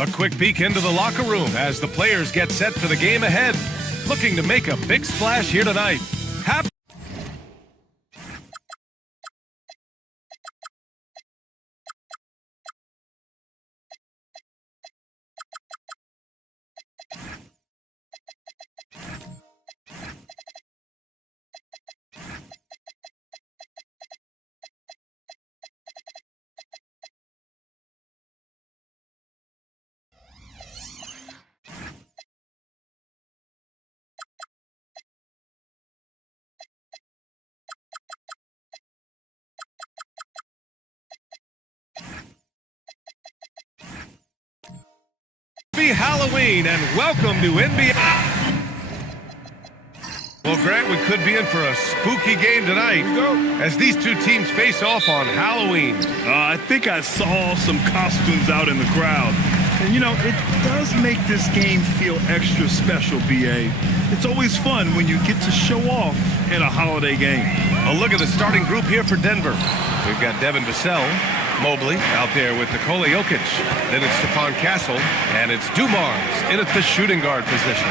A quick peek into the locker room as the players get set for the game ahead. Looking to make a big splash here tonight. Happy Halloween and welcome to NBA. Well, Grant, we could be in for a spooky game tonight as these two teams face off on Halloween. I think I saw some costumes out in the crowd. And, you know, it does make this game feel extra special, B.A. It's always fun when you get to show off in a holiday game. A look at the starting group here for Denver. We've got Devin Vassell, Mobley out there with Nikola Jokic. Then it's Stephon Castle, and it's Dumars in at the shooting guard position.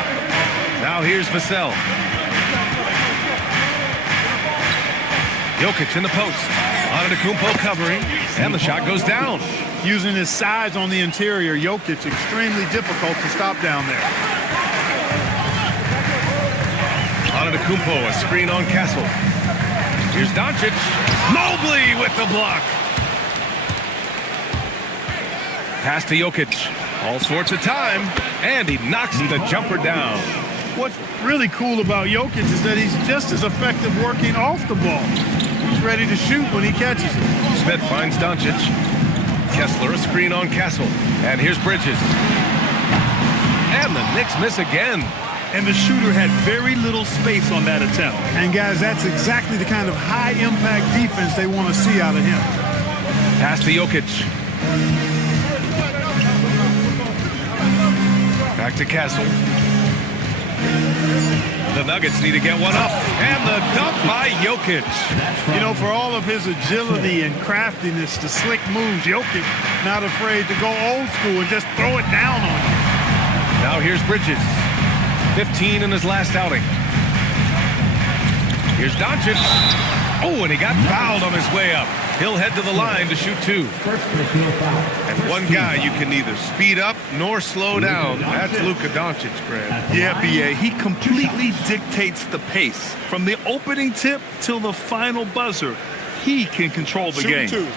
Now here's Vassell. Jokic in the post. Antetokounmpo covering, and the shot goes down. Using his size on the interior, Jokic extremely difficult to stop down there. Antetokounmpo, a screen on Castle. Here's Doncic. Mobley with the block. Pass to Jokic. All sorts of time, and he knocks the jumper down. What's really cool about Jokic is that he's just as effective working off the ball. He's ready to shoot when he catches it. Smith finds Doncic. Kessler, a screen on Castle. And here's Bridges. And the Knicks miss again. And the shooter had very little space on that attempt. And guys, that's exactly the kind of high-impact defense they want to see out of him. Pass to Jokic. Back to Castle. The Nuggets need to get one up. And the dunk by Jokic. You know, for all of his agility and craftiness, the slick moves, Jokic not afraid to go old school and just throw it down on you. Now here's Bridges. 15 in his last outing. Here's Doncic. Oh, and he got fouled on his way up. He'll head to the line to shoot two. And one guy you can neither speed up nor slow down. That's Luka Doncic, Grant. Yeah, B.A. He completely dictates the pace. From the opening tip till the final buzzer, he can control the game. Shoot two.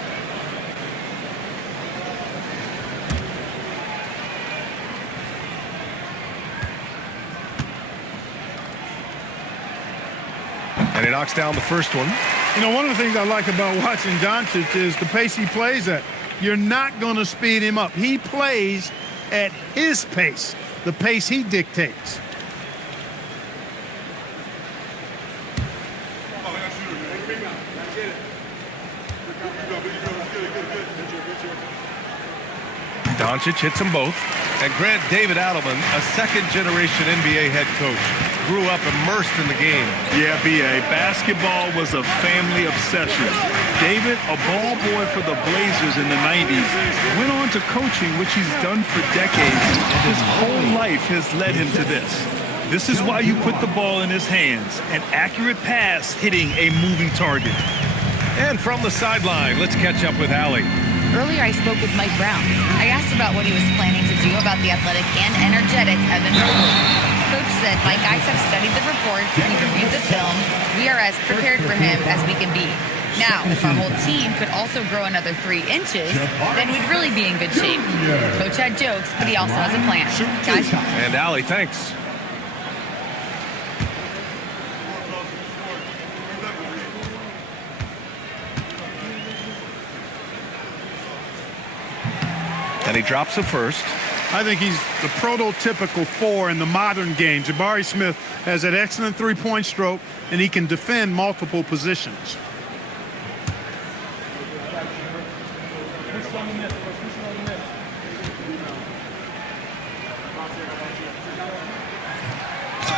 And he knocks down the first one. You know, one of the things I like about watching Doncic is the pace he plays at. You're not going to speed him up. He plays at his pace, the pace he dictates. Doncic hits them both. And Grant, David Adelman, a second-generation NBA head coach, grew up immersed in the game. Yeah, B.A. Basketball was a family obsession. David, a ball boy for the Blazers in the 90s, went on to coaching, which he's done for decades. His whole life has led him to this. This is why you put the ball in his hands. An accurate pass hitting a moving target. And from the sideline, let's catch up with Allie. Earlier, I spoke with Mike Brown. I asked about what he was planning to do about the athletic and energetic Evan Mobley. Coach said, my guys have studied the reports, we've reviewed the film. We are as prepared for him as we can be. Now, if our whole team could also grow another 3 inches, then we'd really be in good shape. Coach had jokes, but he also has a plan. Guys? And Allie, thanks. And he drops the first. I think he's the prototypical 4 in the modern game. Jabari Smith has an excellent three-point stroke, and he can defend multiple positions.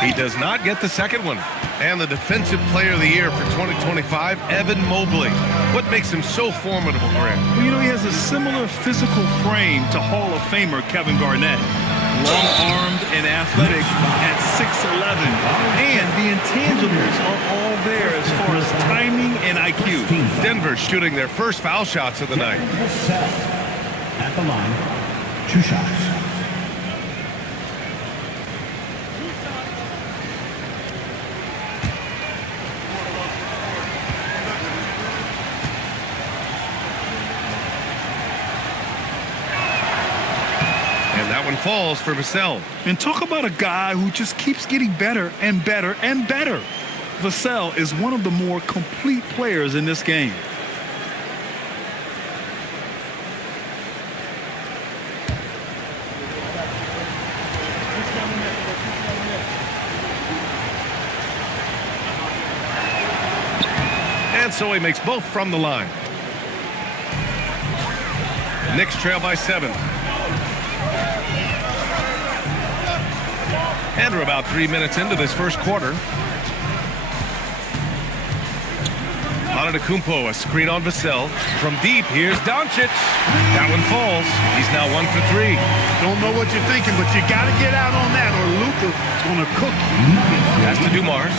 He does not get the second one. And the Defensive Player of the Year for 2025, Evan Mobley. What makes him so formidable, Grant? Well, you know, he has a similar physical frame to Hall of Famer Kevin Garnett. Long-armed and athletic at 6'11". And the intangibles are all there as far as timing and IQ. Denver shooting their first foul shots of the night. At the line, 2 shots. That one falls for Vassell. And talk about a guy who just keeps getting better and better and better. Vassell is one of the more complete players in this game. And so he makes both from the line. Knicks trail by 7. And we're about 3 minutes into this first quarter. Antetokounmpo, a screen on Vassell. From deep, here's Doncic. That one falls. He's now 1 for 3. Don't know what you're thinking, but you got to get out on that or Luka's going to cook you. Pass to Dumars.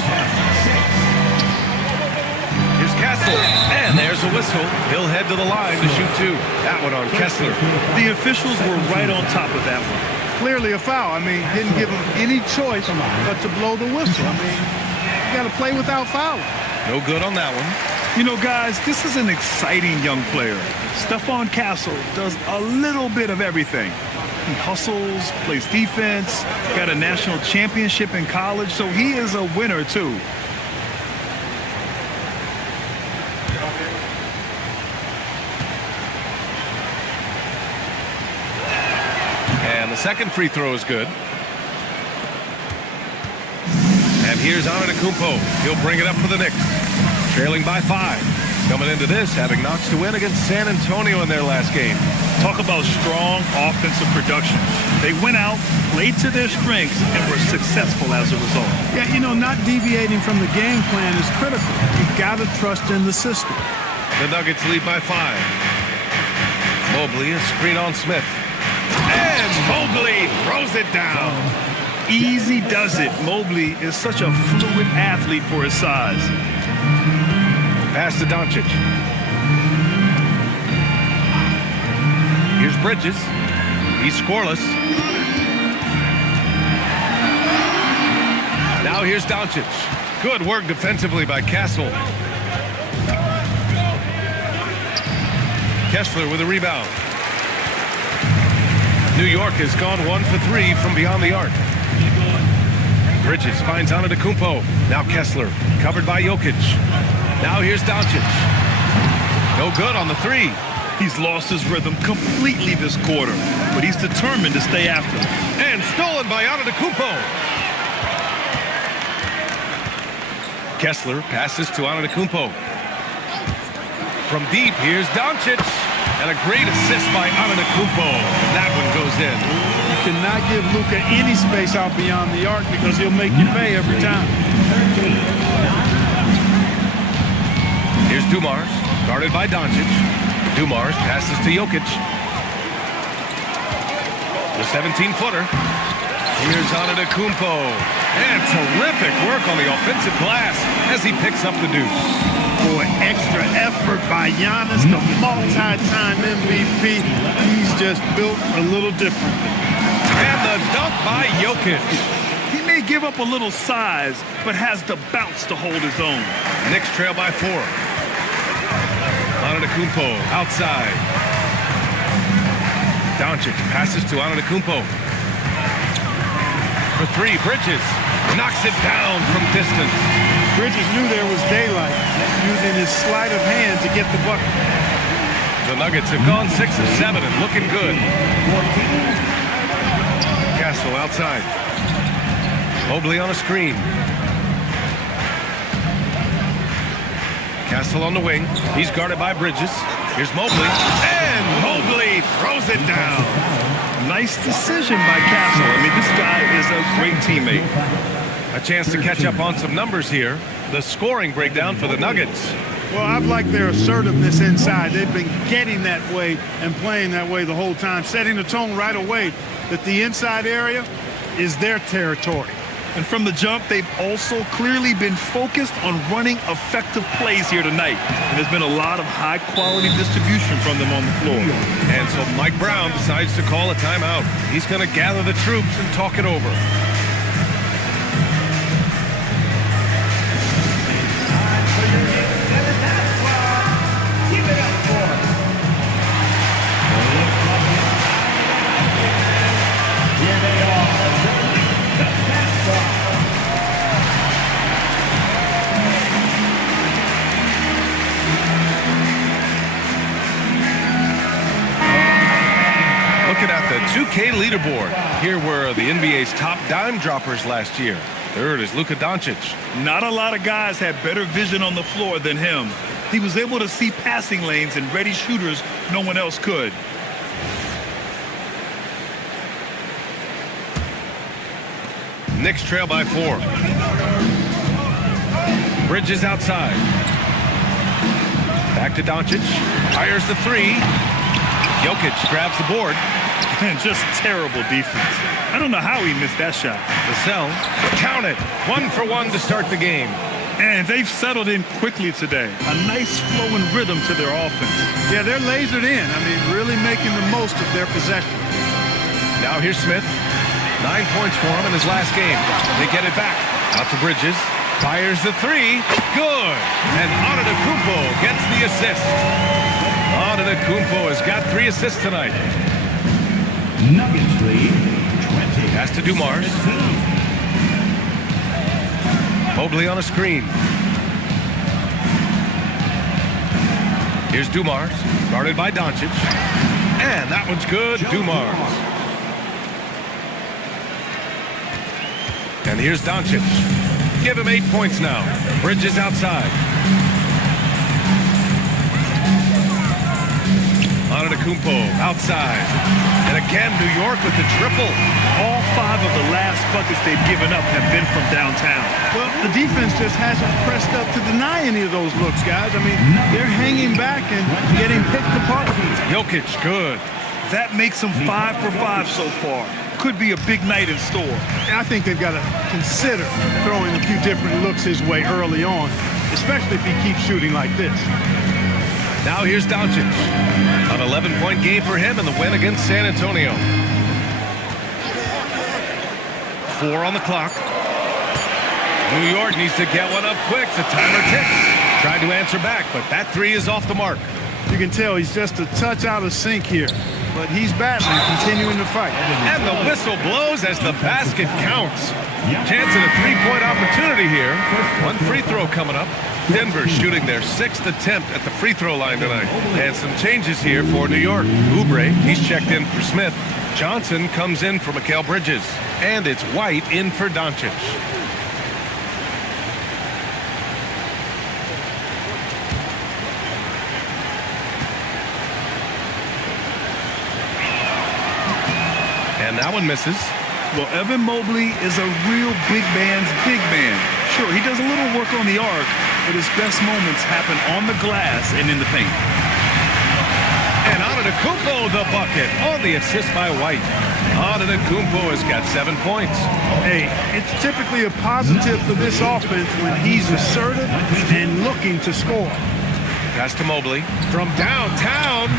Here's Castle. And there's a whistle. He'll head to the line to shoot 2. That one on Kessler. The officials were right on top of that one. Clearly a foul. I mean, didn't give him any choice but to blow the whistle. I mean, you got to play without fouling. No good on that one. You know, guys, this is an exciting young player. Stephon Castle does a little bit of everything. He hustles, plays defense, got a national championship in college, so he is a winner, too. And the second free throw is good. And here's Antetokounmpo. He'll bring it up for the Knicks. Trailing by 5. Coming into this, having Knox to win against San Antonio in their last game. Talk about strong offensive production. They went out, played to their strengths, and were successful as a result. Yeah, you know, not deviating from the game plan is critical. You've got to trust in the system. The Nuggets lead by 5. Mobley, a screen on Smith. And Mobley throws it down. Easy does it. Mobley is such a fluid athlete for his size. Pass to Doncic. Here's Bridges. He's scoreless. Now here's Doncic. Good work defensively by Castle. Kessler with a rebound. New York has gone 1 for 3 from beyond the arc. Bridges finds Antetokounmpo. Now Kessler, covered by Jokic. Now here's Doncic. No good on the 3. He's lost his rhythm completely this quarter, but he's determined to stay after it. And stolen by Antetokounmpo. Kessler passes to Antetokounmpo. From deep, here's Doncic. And a great assist by Antetokounmpo. That one goes in. You cannot give Luka any space out beyond the arc because he'll make you pay every time. Here's Dumars, guarded by Doncic. Dumars passes to Jokic. The 17-footer. Here's Antetokounmpo. And terrific work on the offensive glass as he picks up the deuce. Boy, extra effort by Giannis, the multi-time MVP. He's just built a little different. And the dunk by Jokic. He may give up a little size, but has the bounce to hold his own. Knicks trail by 4. Antetokounmpo outside. Doncic passes to Antetokounmpo. For 3, Bridges knocks it down from distance. Bridges knew there was daylight, using his sleight of hand to get the bucket. The Nuggets have gone 6 of 7 and looking good. Castle outside. Mobley on a screen. Castle on the wing. He's guarded by Bridges. Here's Mobley. And Mobley throws it down. Nice decision by Castle. I mean, this guy is a great teammate. A chance to catch up on some numbers here. The scoring breakdown for the Nuggets. Well, I've liked their assertiveness inside. They've been getting that way and playing that way the whole time, setting the tone right away that the inside area is their territory. And from the jump, they've also clearly been focused on running effective plays here tonight. And there's been a lot of high-quality distribution from them on the floor. And so Mike Brown decides to call a timeout. He's going to gather the troops and talk it over. Looking at the 2K leaderboard. Here were the NBA's top dime droppers last year. Third is Luka Doncic. Not a lot of guys had better vision on the floor than him. He was able to see passing lanes and ready shooters no one else could. Knicks trail by 4. Bridges outside. Back to Doncic. Fires the 3. Jokic grabs the board. And just terrible defense. I don't know how he missed that shot. Vassell, count it. 1 for 1 to start the game. And they've settled in quickly today. A nice flow and rhythm to their offense. Yeah, they're lasered in. I mean, really making the most of their possession. Now here's Smith. 9 points for him in his last game. They get it back. Out to Bridges. Fires the 3. Good. And Antetokounmpo gets the assist. Antetokounmpo has got 3 assists tonight. Nuggets lead 20. Pass to Dumars. Mobley on a screen. Here's Dumars, guarded by Doncic. And that one's good, Dumars. And here's Doncic. Give him 8 points now. Bridges outside. Antetokounmpo outside. And again, New York with the triple. All 5 of the last buckets they've given up have been from downtown. Well, the defense just hasn't pressed up to deny any of those looks, guys. I mean, they're hanging back and getting picked apart. Jokic, good. That makes them 5 for 5 so far. Could be a big night in store. I think they've got to consider throwing a few different looks his way early on, especially if he keeps shooting like this. Now here's Doncic. An 11-point game for him in the win against San Antonio. 4 on the clock. New York needs to get one up quick. The timer ticks. Tried to answer back, but that 3 is off the mark. You can tell he's just a touch out of sync here, but he's battling, continuing to fight. And the whistle blows as the basket counts. Chance at a 3-point opportunity here. 1 free throw coming up. Denver shooting their 6th attempt at the free throw line tonight. And some changes here for New York. Oubre, he's checked in for Smith. Johnson comes in for Mikal Bridges. And it's White in for Doncic. And that one misses. Well, Evan Mobley is a real big man's big man. Sure, he does a little work on the arc, but his best moments happen on the glass and in the paint. And Antetokounmpo the bucket on the assist by White. Antetokounmpo has got 7 points. Hey, it's typically a positive for this offense when he's assertive and looking to score. Pass to Mobley from downtown.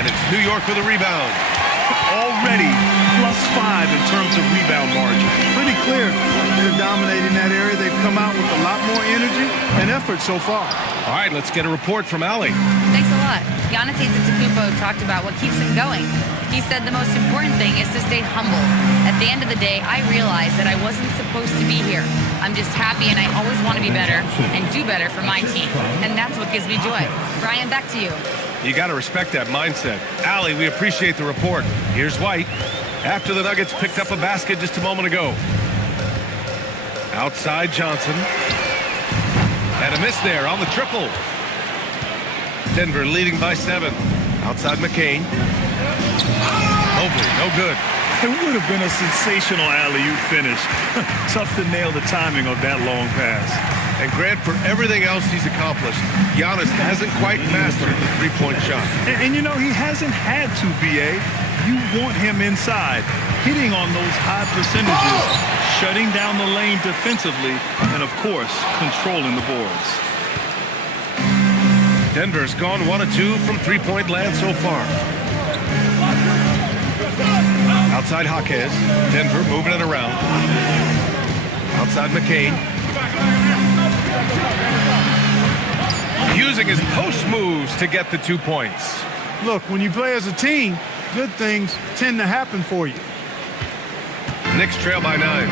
And it's New York with a rebound. Already +5 in terms of rebound margin. Pretty clear they're dominating that area. They've come out with a lot more energy and effort so far. All right, let's get a report from Allie. Thanks a lot. Giannis Antetokounmpo talked about what keeps him going. He said the most important thing is to stay humble. At the end of the day, I realized that I wasn't supposed to be here. I'm just happy and I always want to be better and do better for my team. And that's what gives me joy. Brian, back to you. You got to respect that mindset. Allie, we appreciate the report. Here's White. After the Nuggets picked up a basket just a moment ago. Outside Johnson. And a miss there on the triple. Denver leading by 7. Outside McCain. Mobley, no good. It would have been a sensational alley-oop finish. Tough to nail the timing of that long pass. And Grant, for everything else he's accomplished, Giannis hasn't quite mastered the three-point shot. And you know, he hasn't had to, B.A. You want him inside, hitting on those high percentages, shutting down the lane defensively, and, of course, controlling the boards. Denver's gone 1 of 2 from three-point land so far. Outside Jaquez. Denver moving it around. Outside McCain. Using his post moves to get the 2 points. Look, when you play as a team, good things tend to happen for you. Knicks trail by 9.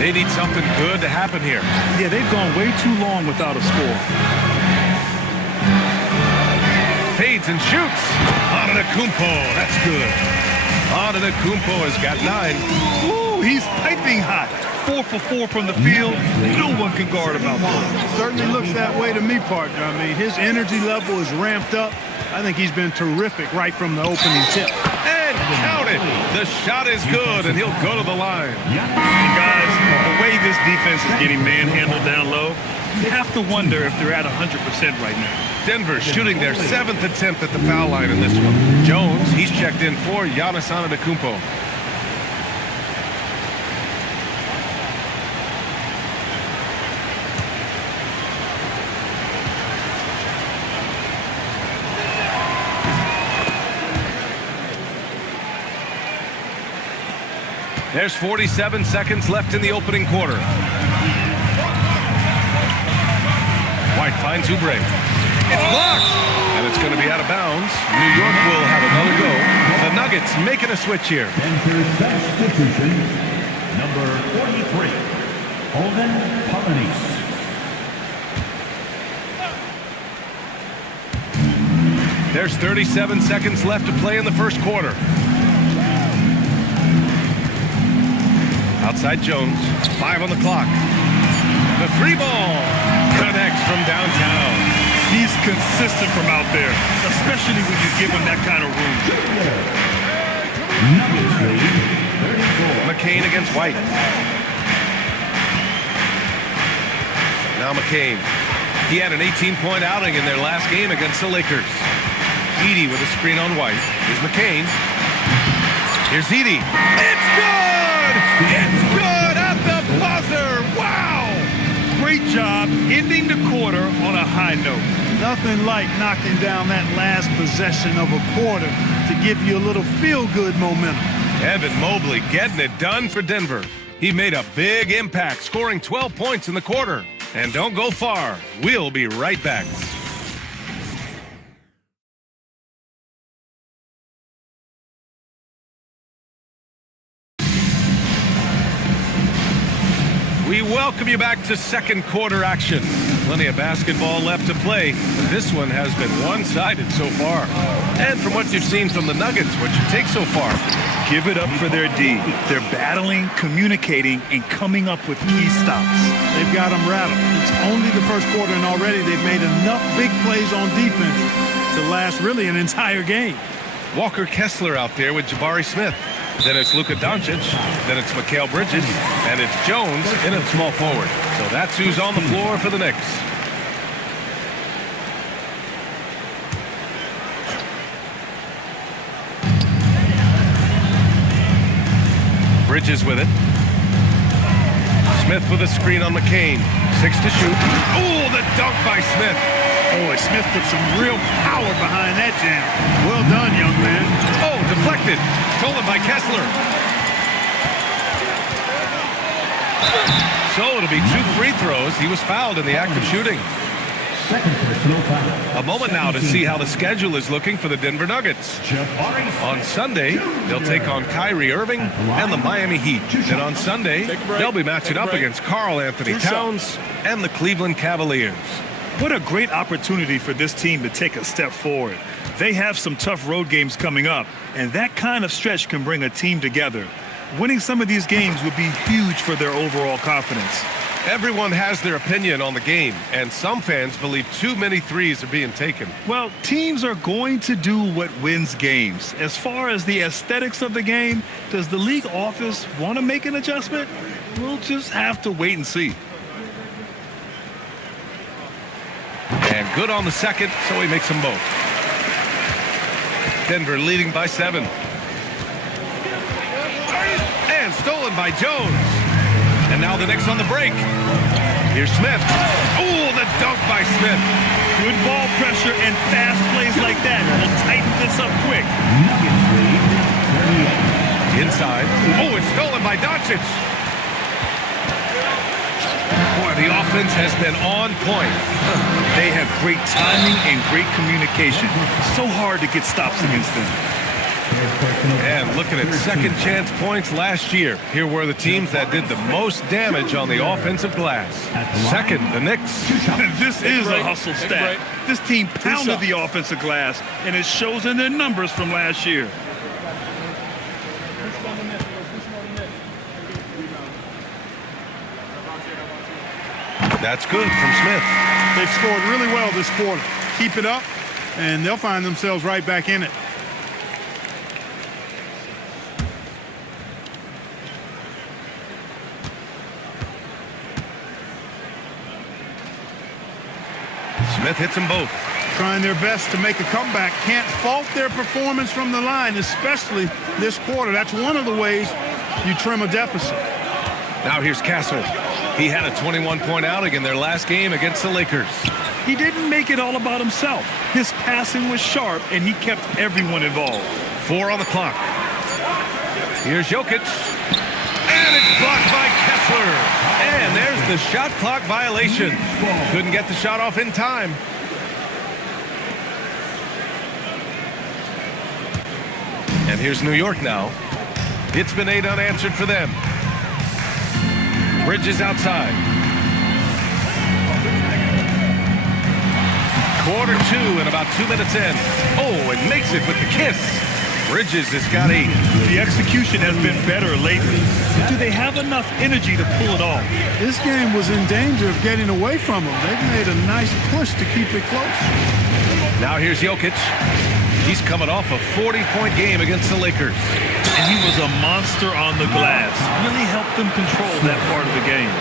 They need something good to happen here. Yeah, they've gone way too long without a score. Fades and shoots. Antetokounmpo. That's good. Antetokounmpo has got 9. Ooh, he's piping hot. 4 for 4 from the field. No one can guard him out there. Certainly looks that way to me, partner. I mean, his energy level is ramped up. I think he's been terrific right from the opening tip. And count it. The shot is good, and he'll go to the line. And guys, the way this defense is getting manhandled down low, you have to wonder if they're at 100% right now. Denver shooting their 7th attempt at the foul line in this one. Jones, he's checked in for Giannis Antetokounmpo. There's 47 seconds left in the opening quarter. White finds Oubre. It's blocked, and it's going to be out of bounds. New York will have another go. The Nuggets making a switch here. Denver's substitution, number 43, Holden Polynice. There's 37 seconds left to play in the first quarter. Outside Jones, 5 on the clock. The 3 ball connects from downtown. He's consistent from out there, especially when you give him that kind of room. Nuggets lead, 34. McCain against White. Now McCain. He had an 18-point outing in their last game against the Lakers. Edey with a screen on White. Here's McCain. Here's Edey. It's good! It's good at the buzzer! Wow! Great job ending the quarter on a high note. Nothing like knocking down that last possession of a quarter to give you a little feel-good momentum. Evan Mobley getting it done for Denver. He made a big impact, scoring 12 points in the quarter. And don't go far. We'll be right back. We welcome you back to second quarter action. Plenty of basketball left to play, but this one has been one-sided so far. And from what you've seen from the Nuggets, what you take so far? Give it up for their D. They're battling, communicating, and coming up with key stops. They've got them rattled. It's only the first quarter, and already they've made enough big plays on defense to last really an entire game. Walker Kessler out there with Jabari Smith. Then it's Luka Doncic. Then it's Mikal Bridges. And it's Jones in at small forward. So that's who's on the floor for the Knicks. Bridges with it. Smith with a screen on McCain. 6 to shoot. Ooh, the dunk by Smith. Boy, Smith put some real power behind that jam. Well done, young man. Oh, deflected. Stolen by Kessler. So it'll be 2 free throws. He was fouled in the act of shooting. Second personal foul. A moment now to see how the schedule is looking for the Denver Nuggets. On Sunday, they'll take on Kyrie Irving and the Miami Heat. Then on Sunday, they'll be matching up against Karl Anthony Towns and the Cleveland Cavaliers. What a great opportunity for this team to take a step forward. They have some tough road games coming up, and that kind of stretch can bring a team together. Winning some of these games would be huge for their overall confidence. Everyone has their opinion on the game, and some fans believe too many threes are being taken. Well, teams are going to do what wins games. As far as the aesthetics of the game, does the league office want to make an adjustment? We'll just have to wait and see. And good on the second, so he makes them both. Denver leading by 7. And stolen by Jones. And now the Knicks on the break. Here's Smith. Oh, the dunk by Smith. Good ball pressure and fast plays like that will tighten this up quick. Nuggets lead 38. Inside. Oh, it's stolen by Doncic. Boy, the offense has been on point. They have great timing and great communication. So hard to get stops against them. And looking at second chance points last year, here were the teams that did the most damage on the offensive glass. Second, the Knicks. This is a hustle stat. This team pounded the offensive glass, and it shows in their numbers from last year. That's good from Smith. They've scored really well this quarter. Keep it up, and they'll find themselves right back in it. Smith hits them both. Trying their best to make a comeback. Can't fault their performance from the line, especially this quarter. That's one of the ways you trim a deficit. Now here's Castle. He had a 21-point outing in their last game against the Lakers. He didn't make it all about himself. His passing was sharp, and he kept everyone involved. 4 on the clock. Here's Jokic. And it's blocked by Kessler. And there's the shot clock violation. Couldn't get the shot off in time. And here's New York now. It's been 8 unanswered for them. Bridges outside. Quarter 2 and about 2 minutes in. Oh, and makes it with the kiss. Bridges has got 8. The execution has been better lately. But do they have enough energy to pull it off? This game was in danger of getting away from them. They've made a nice push to keep it close. Now here's Jokic. He's coming off a 40-point game against the Lakers. And he was a monster on the glass. Really helped them control that part of the game.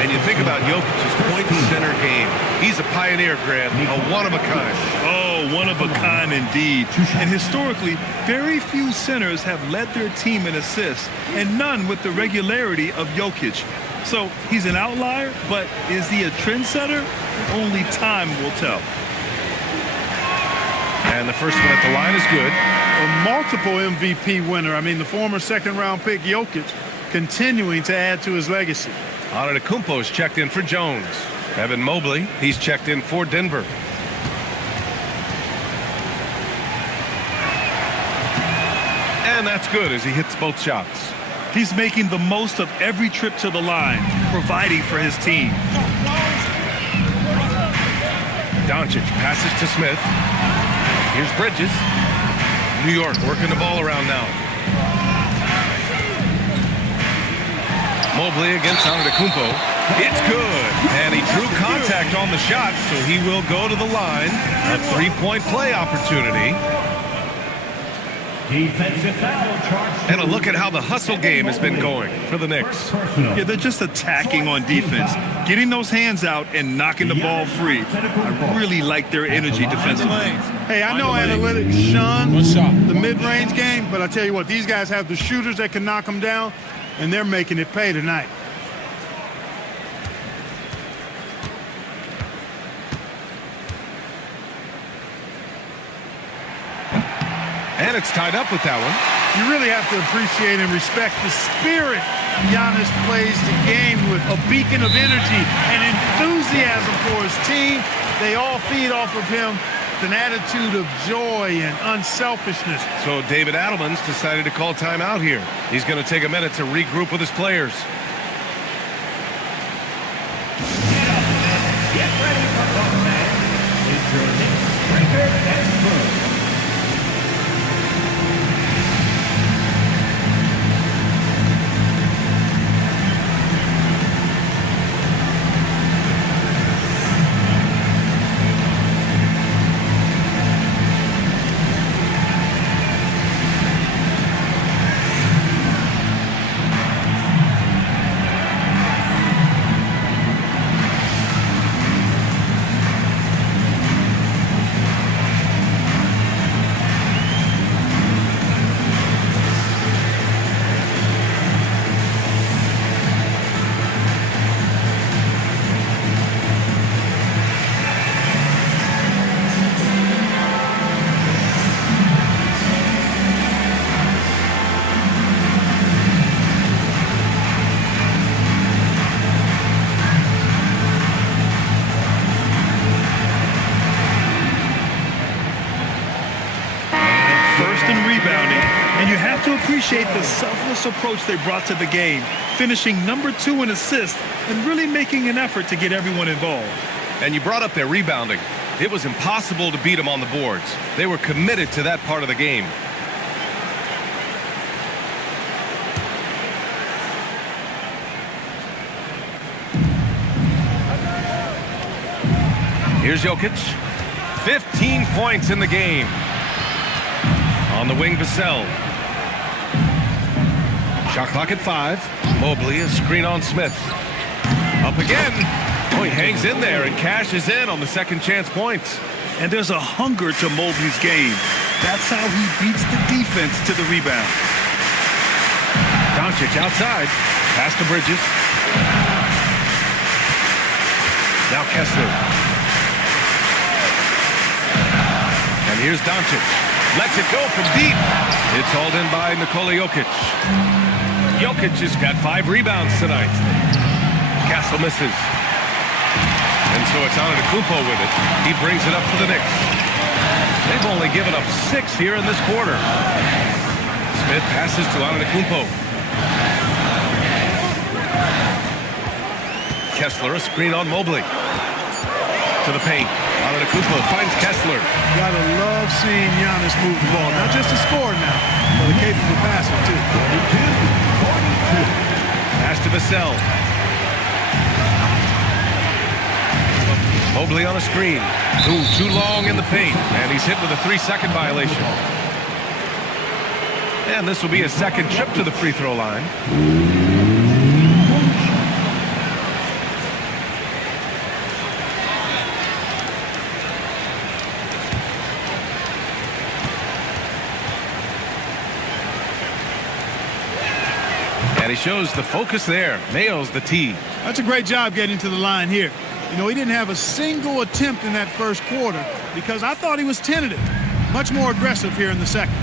And you think about Jokic's point center game. He's a pioneer, Grant, a one-of-a-kind. Oh, one of a kind indeed. And historically, very few centers have led their team in assists, and none with the regularity of Jokic. So he's an outlier, but is he a trendsetter? Only time will tell. And the first one at the line is good. A multiple MVP winner. I mean, the former second-round pick Jokic continuing to add to his legacy. Antetokounmpo's checked in for Jones. Evan Mobley, he's checked in for Denver. And that's good as he hits both shots. He's making the most of every trip to the line, providing for his team. Doncic passes to Smith. Here's Bridges. New York working the ball around now. Mobley against Antetokounmpo. It's good. And he drew contact on the shot, so he will go to the line. A 3-point play opportunity. Defensive foul charged. And a look at how the hustle game has been going for the Knicks. Yeah, they're just attacking on defense, getting those hands out and knocking the ball free. I really like their energy defensively. Hey, I know analytics shun the mid-range game, but I tell you what, these guys have the shooters that can knock them down, and they're making it pay tonight. And it's tied up with that one. You really have to appreciate and respect the spirit Giannis plays the game with, a beacon of energy and enthusiasm for his team. They all feed off of him with an attitude of joy and unselfishness. So David Adelman's decided to call timeout here. He's going to take a minute to regroup with his players. Get ready for combat. It's your Knicks striker and Boone. first in rebounding, and you have to appreciate the selfless approach they brought to the game, finishing number 2 in assists and really making an effort to get everyone involved. And you brought up their rebounding. It was impossible to beat them on the boards. They were committed to that part of the game. Here's Jokic. 15 points in the game. On the wing, Vassell. Shot clock at 5. Mobley, a screen on Smith. Up again. Oh, he hangs in there and cashes in on the second chance points. And there's a hunger to Mobley's game. That's how he beats the defense to the rebound. Doncic outside. Pass to Bridges. Now Kessler. And here's Doncic. Lets it go from deep. It's hauled in by Nikola Jokic. Jokic has got 5 rebounds tonight. Castle misses. And so it's Antetokounmpo with it. He brings it up for the Knicks. They've only given up 6 here in this quarter. Smith passes to Antetokounmpo. Kessler, a screen on Mobley. To the paint. Antetokounmpo finds Kessler. Gotta love seeing Giannis move the ball. Not just to score now, but a capable passer, too. Pass to Vassell. Mobley on a screen. Ooh, too long in the paint. And he's hit with a 3-second violation. And this will be a second trip to the free throw line. And he shows the focus there. Nails the tee. That's a great job getting to the line here. You know, he didn't have a single attempt in that first quarter because I thought he was tentative. Much more aggressive here in the second.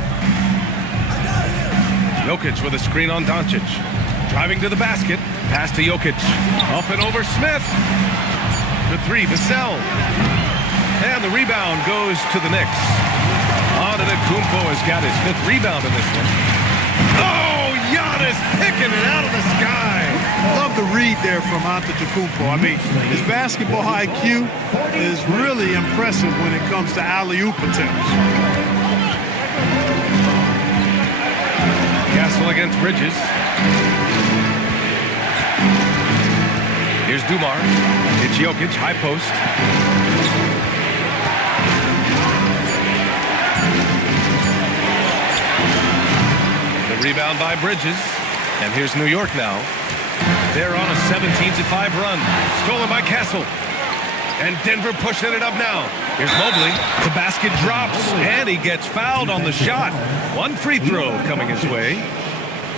Jokic with a screen on Doncic. Driving to the basket. Pass to Jokic. Up and over Smith. For 3, Vassell. And the rebound goes to the Knicks. Antetokounmpo has got his 5th rebound in this one. Oh, Giannis picking it out of the sky. Love the read there from Antetokounmpo. I mean, his basketball IQ is really impressive when it comes to alley-oop attempts. Castle against Bridges. Here's Dumars. It's Jokic, high post. The rebound by Bridges. And here's New York now. They're on a 17-5 run. Stolen by Castle. And Denver pushing it up now. Here's Mobley. The basket drops, and he gets fouled on the shot. 1 free throw coming his way.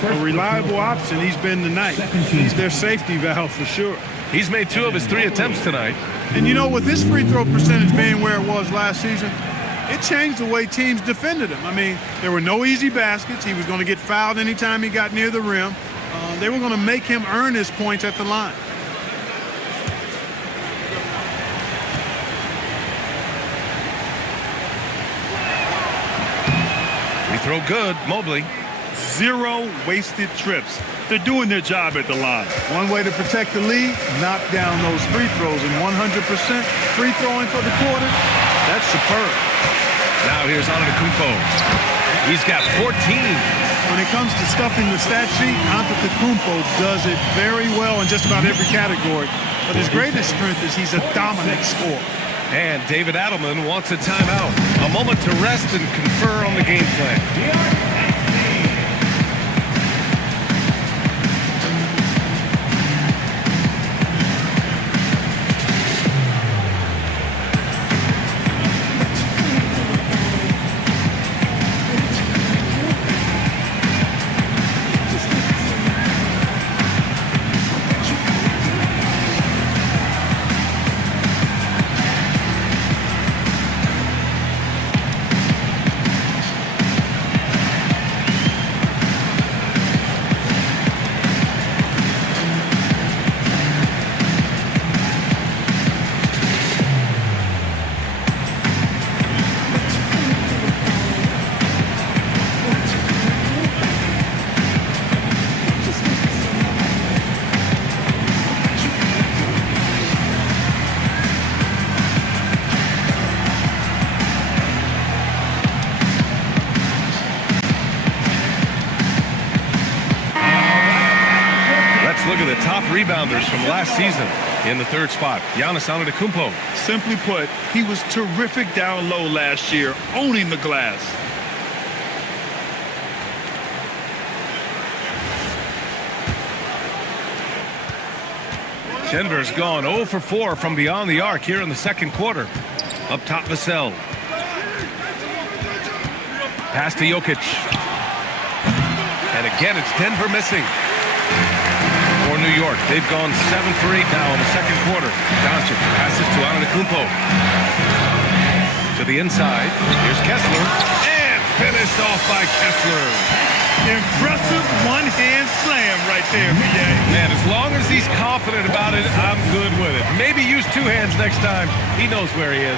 A reliable option he's been tonight. He's their safety valve for sure. He's made 2 of his 3 attempts tonight. And you know, with his free throw percentage being where it was last season, it changed the way teams defended him. I mean, there were no easy baskets. He was going to get fouled anytime he got near the rim. They were going to make him earn his points at the line. Free throw good, Mobley. 0 wasted trips. They're doing their job at the line. One way to protect the lead, knock down those free throws. And 100% free throwing for the quarter, that's superb. Now here's Antetokounmpo. He's got 14. When it comes to stuffing the stat sheet, Antetokounmpo does it very well in just about every category. But his greatest strength is he's a dominant scorer. And David Adelman wants a timeout. A moment to rest and confer on the game plan. look at the top rebounders from last season. In the third spot, Giannis Antetokounmpo. Simply put, he was terrific down low last year, owning the glass. Denver's gone 0 for 4 from beyond the arc here in the second quarter. Up top, Vassell. Pass to Jokic. And again, it's Denver missing. For New York, they've gone 7 for 8 now in the second quarter. Doncic passes to Antetokounmpo. To the inside. Here's Kessler. And finished off by Kessler. Impressive one-hand slam right there, B.A. Man, as long as he's confident about it, I'm good with it. Maybe use two hands next time. He knows where he is.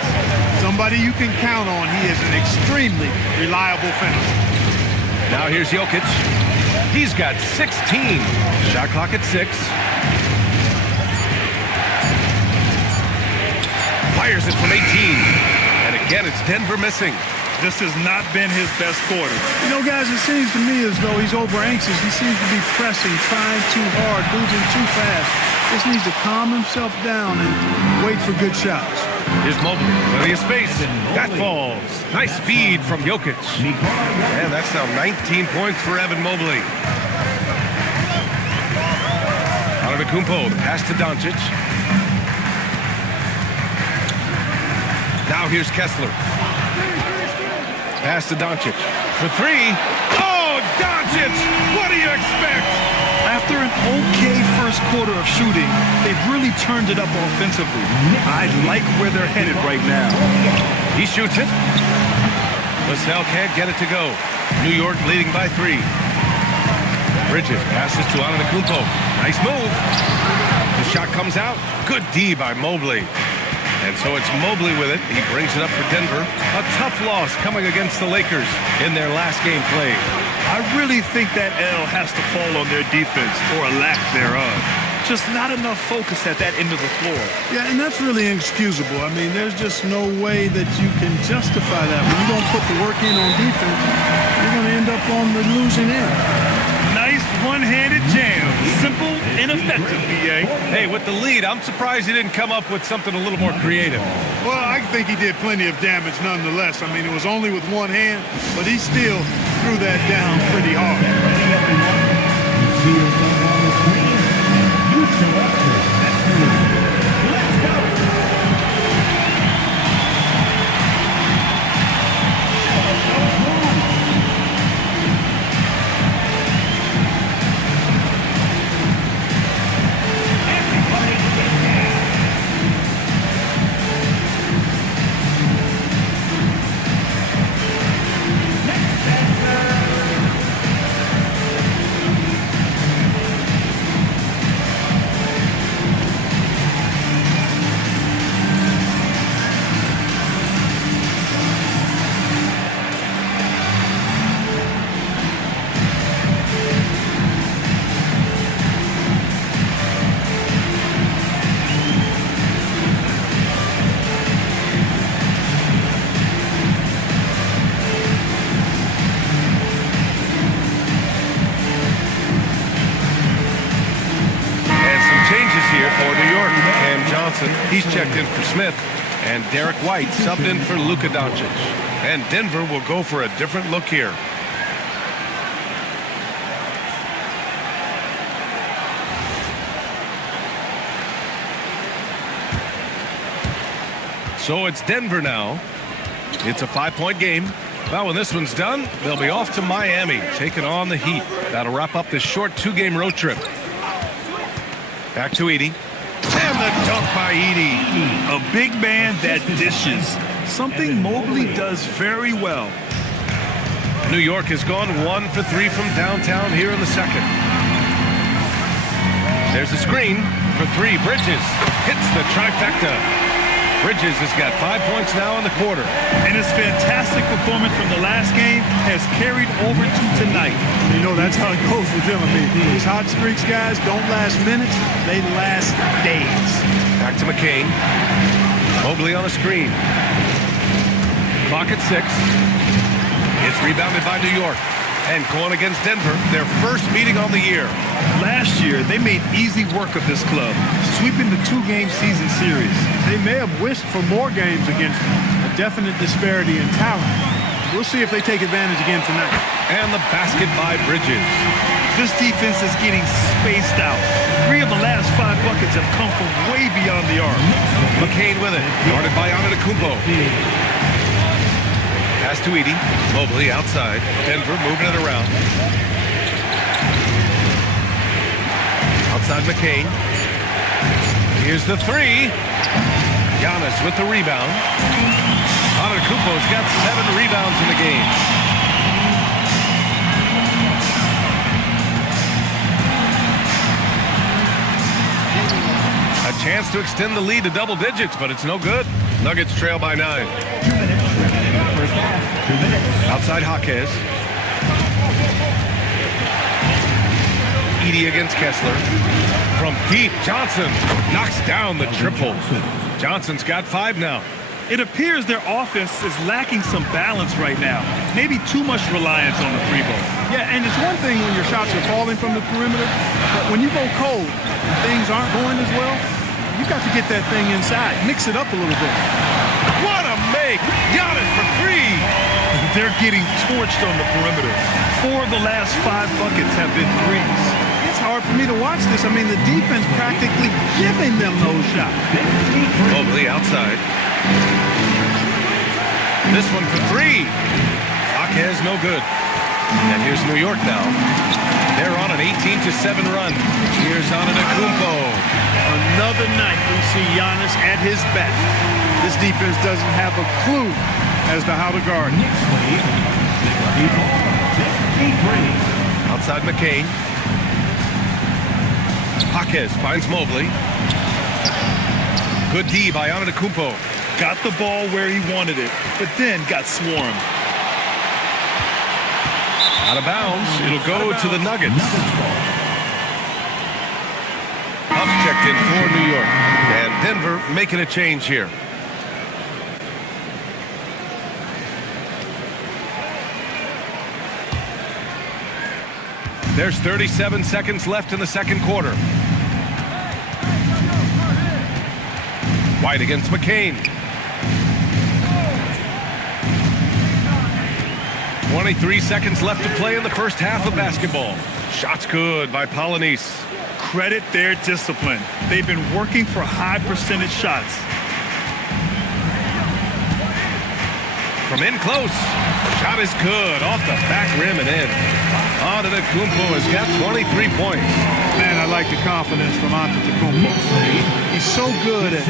Somebody you can count on. He is an extremely reliable finisher. Now here's Jokic. He's got 16. Shot clock at 6. Fires it from 18. And again, it's Denver missing. This has not been his best quarter. You know, guys, it seems to me as though he's over-anxious. He seems to be pressing, trying too hard, moving too fast. Just needs to calm himself down and wait for good shots. Here's Mobley. Plenty of space. That falls. Nice feed from Jokic. And that's now 19 points for Evan Mobley. Antetokounmpo, the pass to Doncic. Now here's Kessler. Pass to Doncic. For 3. Oh, Doncic! What do you expect? After an okay first quarter of shooting, they've really turned it up offensively. I like where they're headed right now. He shoots it. Vassell can't get it to go. New York leading by 3. Bridges passes to Antetokounmpo. Nice move. The shot comes out. Good D by Mobley. And so it's Mobley with it. He brings it up for Denver. A tough loss coming against the Lakers in their last game played. I really think that L has to fall on their defense or a lack thereof. Just not enough focus at that end of the floor. Yeah, and that's really inexcusable. I mean, there's just no way that you can justify that. When you don't put the work in on defense, you're going to end up on the losing end. Nice one-handed jam. Simple and effective, B.A. Hey, with the lead, I'm surprised he didn't come up with something a little more creative. Well, I think he did plenty of damage nonetheless. I mean, it was only with one hand, but he still threw that down pretty hard. Ready, everyone? You see yourself on the screen? You selected that move. Let's go! Everybody get down! Next answer. Here for New York, Cam Johnson, he's checked in for Smith, and Derek White subbed in for Luka Doncic. And Denver will go for a different look here. So it's Denver now. It's a 5-point game. Well, when this one's done, they'll be off to Miami, taking on the Heat. That'll wrap up this short 2-game road trip. Back to Edey. And the dunk by Edey. A big man that dishes. Something Mobley does very well. New York has gone 1 for 3 from downtown here in the second. There's a screen for 3. Bridges hits the trifecta. Bridges has got 5 points now in the quarter. And his fantastic performance from the last game has carried over to tonight. You know, that's how it goes with him. I mean, these hot streaks, guys, don't last minutes. They last days. Back to McCain. Mobley on a screen. Clock at 6. It's rebounded by New York. And going against Denver, their first meeting on the year. Last year, they made easy work of this club, sweeping the 2-game season series. They may have wished for more games against them. A definite disparity in talent. We'll see if they take advantage again tonight. And the basket by Bridges. This defense is getting spaced out. 3 of the last 5 buckets have come from way beyond the arc. McCain with it, guarded by Antetokounmpo. Pass to Edey. Mobley outside. Denver moving it around. Outside McCain. Here's the 3. Giannis with the rebound. Antetokounmpo's got 7 rebounds in the game. A chance to extend the lead to double digits, but it's no good. Nuggets trail by 9. 2 minutes remaining in the first half. 2 minutes. Outside Jaquez. Edey against Kessler. From deep, Johnson knocks down the triple. Johnson's got 5 now. It appears their offense is lacking some balance right now. Maybe too much reliance on the 3-ball. Yeah, and it's one thing when your shots are falling from the perimeter, but when you go cold and things aren't going as well, you got to get that thing inside. Mix it up a little bit. What a make! Giannis for 3! They're getting torched on the perimeter. 4 of the last 5 buckets have been threes. It's hard for me to watch this. I mean, the defense practically giving them those shots. Mobley outside. This one for 3. Jaquez no good. And here's New York now. They're on an 18-7 run. Here's Antetokounmpo. Another night we see Giannis at his best. This defense doesn't have a clue as to how to guard. Knicks lead 53. Outside McCain. Jaquez finds Mobley. Good D by Antetokounmpo. Got the ball where he wanted it, but then got swarmed. Out of bounds. It'll go to the Nuggets. Huff checked in for New York. And Denver making a change here. There's 37 seconds left in the second quarter. White against McCain. 23 seconds left to play in the first half of basketball. Shots good by Polonese. Credit their discipline. They've been working for high percentage shots. From in close. Shot is good. Off the back rim and in. Antetokounmpo has got 23 points. Man, I like the confidence from Antetokounmpo. He's so good at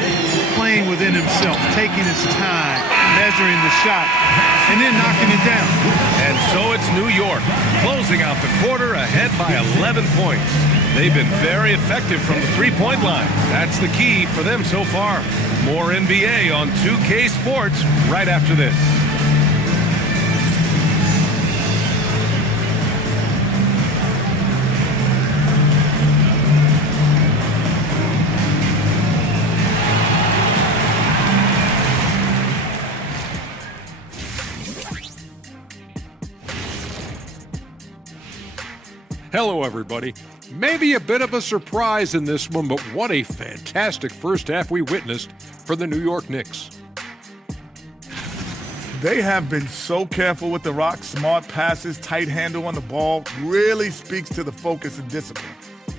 playing within himself, taking his time, measuring the shot, and then knocking it down. And so it's New York, closing out the quarter ahead by 11 points. They've been very effective from the three-point line. That's the key for them so far. More NBA on 2K Sports right after this. Hello, everybody. Maybe a bit of a surprise in this one, but what a fantastic first half we witnessed for the New York Knicks. They have been so careful with the rock. Smart passes, tight handle on the ball, really speaks to the focus and discipline.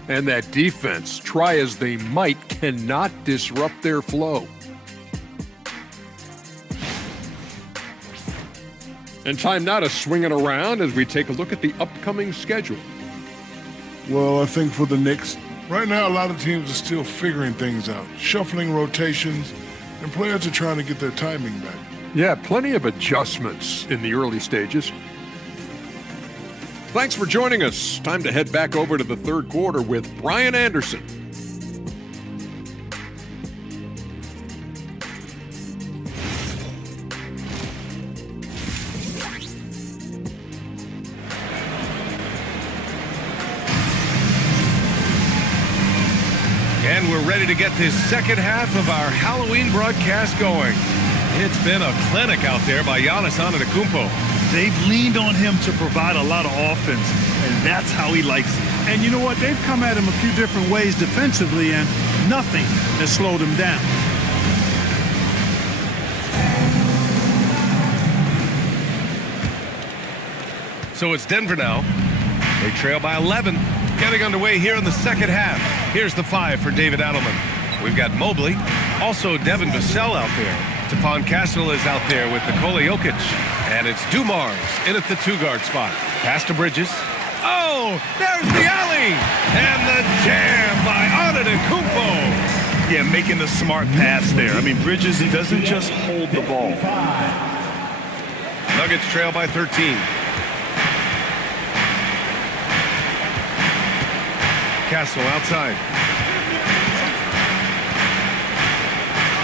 And that defense, try as they might, cannot disrupt their flow. And time now to swing it around as we take a look at the upcoming schedule. Well, I think for the Knicks, right now a lot of teams are still figuring things out, shuffling rotations, and players are trying to get their timing back. Yeah, plenty of adjustments in the early stages. Thanks for joining us. Time to head back over to the third quarter with Brian Anderson. And we're ready to get this second half of our Halloween broadcast going. It's been a clinic out there by Giannis Antetokounmpo. They've leaned on him to provide a lot of offense, and that's how he likes it. And you know what? They've come at him a few different ways defensively, and nothing has slowed him down. So it's Denver now. They trail by 11. Getting underway here in the second half. Here's the 5 for David Adelman. We've got Mobley, also Devin Vassell out there. Stephon Castle is out there with Nikola Jokic. And it's Dumars in at the 2-guard spot. Pass to Bridges. Oh, there's the alley! And the jam by Antetokounmpo. Yeah, making the smart pass there. I mean, Bridges doesn't just hold the ball. Nuggets trail by 13. Castle outside.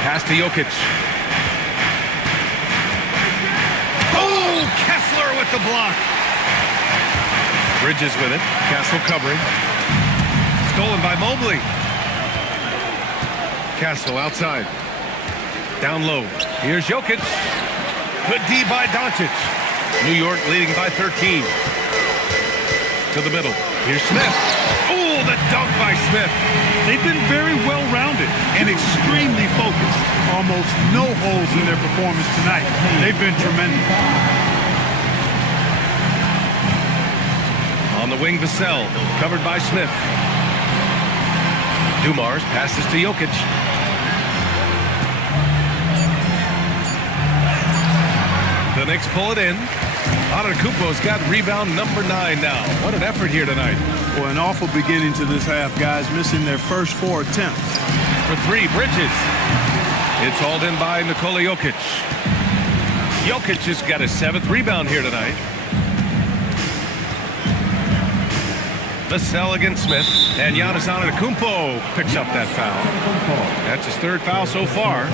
Pass to Jokic. Oh, Kessler with the block. Bridges with it. Castle covering. Stolen by Mobley. Castle outside. Down low. Here's Jokic. Good D by Doncic. New York leading by 13. To the middle. Here's Smith. Oh, the dunk by Smith. They've been very well-rounded and extremely focused. Almost no holes in their performance tonight. They've been tremendous. On the wing, Vassell, covered by Smith. Dumars passes to Jokic. The Knicks pull it in. Antetokounmpo's got rebound number 9 now. What an effort here tonight. Well, an awful beginning to this half, guys, missing their first 4 attempts. For 3, Bridges. It's hauled in by Nikola Jokic. Jokic has got his 7th rebound here tonight. Vassell against Smith, and Giannis Antetokounmpo picks up that foul. That's his 3rd foul so far.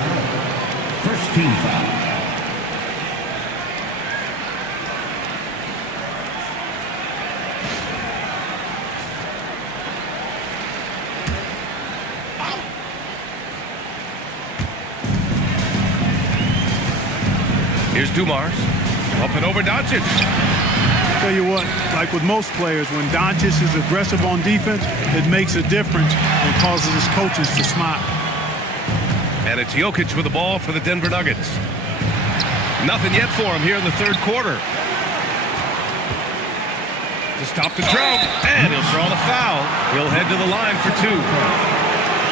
First team foul. Here's Dumars, up and over Doncic. Tell you what, like with most players, when Doncic is aggressive on defense, it makes a difference and causes his coaches to smile. And it's Jokic with the ball for the Denver Nuggets. Nothing yet for him here in the 3rd quarter. To stop the drought, and he'll draw the foul. He'll head to the line for 2.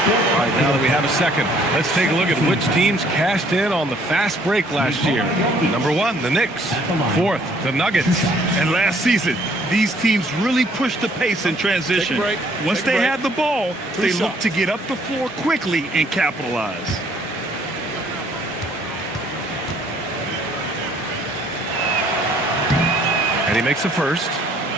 All right, now that we have a second, let's take a look at which teams cashed in on the fast break last year. Number 1, the Knicks. 4th, the Nuggets. And last season, these teams really pushed the pace in transition. Once they had the ball, they looked to get up the floor quickly and capitalize. And he makes the first.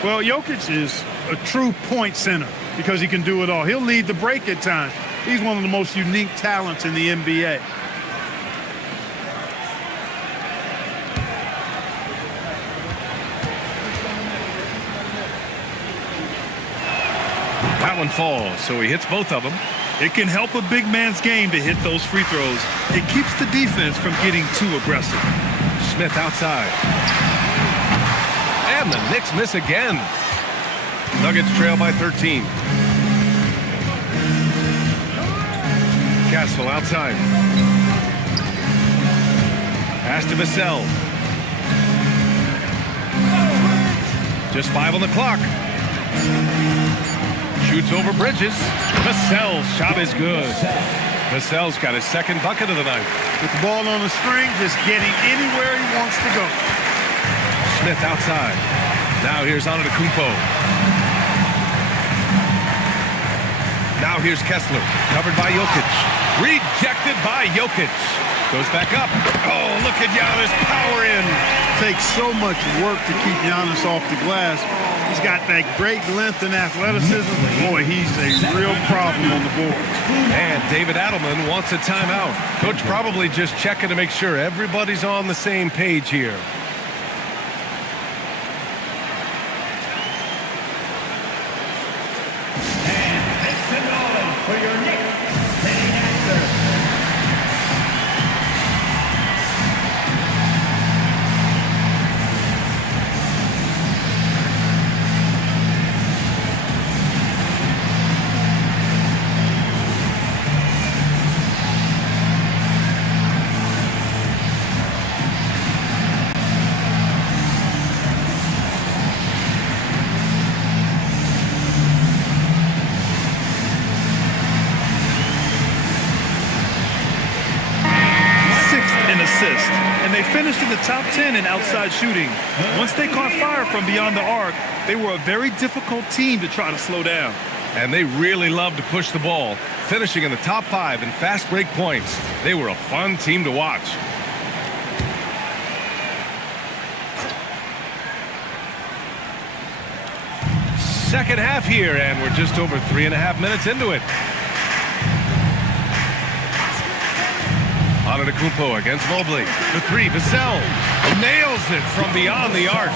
Well, Jokic is a true point center because he can do it all. He'll lead the break at times. He's one of the most unique talents in the NBA. That one falls, so he hits both of them. It can help a big man's game to hit those free throws. It keeps the defense from getting too aggressive. Smith outside. And the Knicks miss again. Nuggets trail by 13. Castle outside. Pass to Vassell. Just 5 on the clock. Shoots over Bridges. Vassell's shot is good. Vassell's got his 2nd bucket of the night. With the ball on the string, just getting anywhere he wants to go. Smith outside. Now here's Antetokounmpo. Now here's Kessler, covered by Jokic. Rejected by Jokic. Goes back up. Oh, look at Giannis power in. Takes so much work to keep Giannis off the glass. He's got that great length and athleticism. Boy, he's a real problem on the board. And David Adelman wants a timeout. Coach probably just checking to make sure everybody's on the same page here. For your Knicks, setting answer. they finished in the top 10 in outside shooting. Once they caught fire from beyond the arc, they were a very difficult team to try to slow down. And they really love to push the ball, finishing in the top 5 in fast break points. They were a fun team to watch. Second half here, and we're just over 3.5 minutes into it. Antetokounmpo against Mobley. The 3, Vassell nails it from beyond the arc.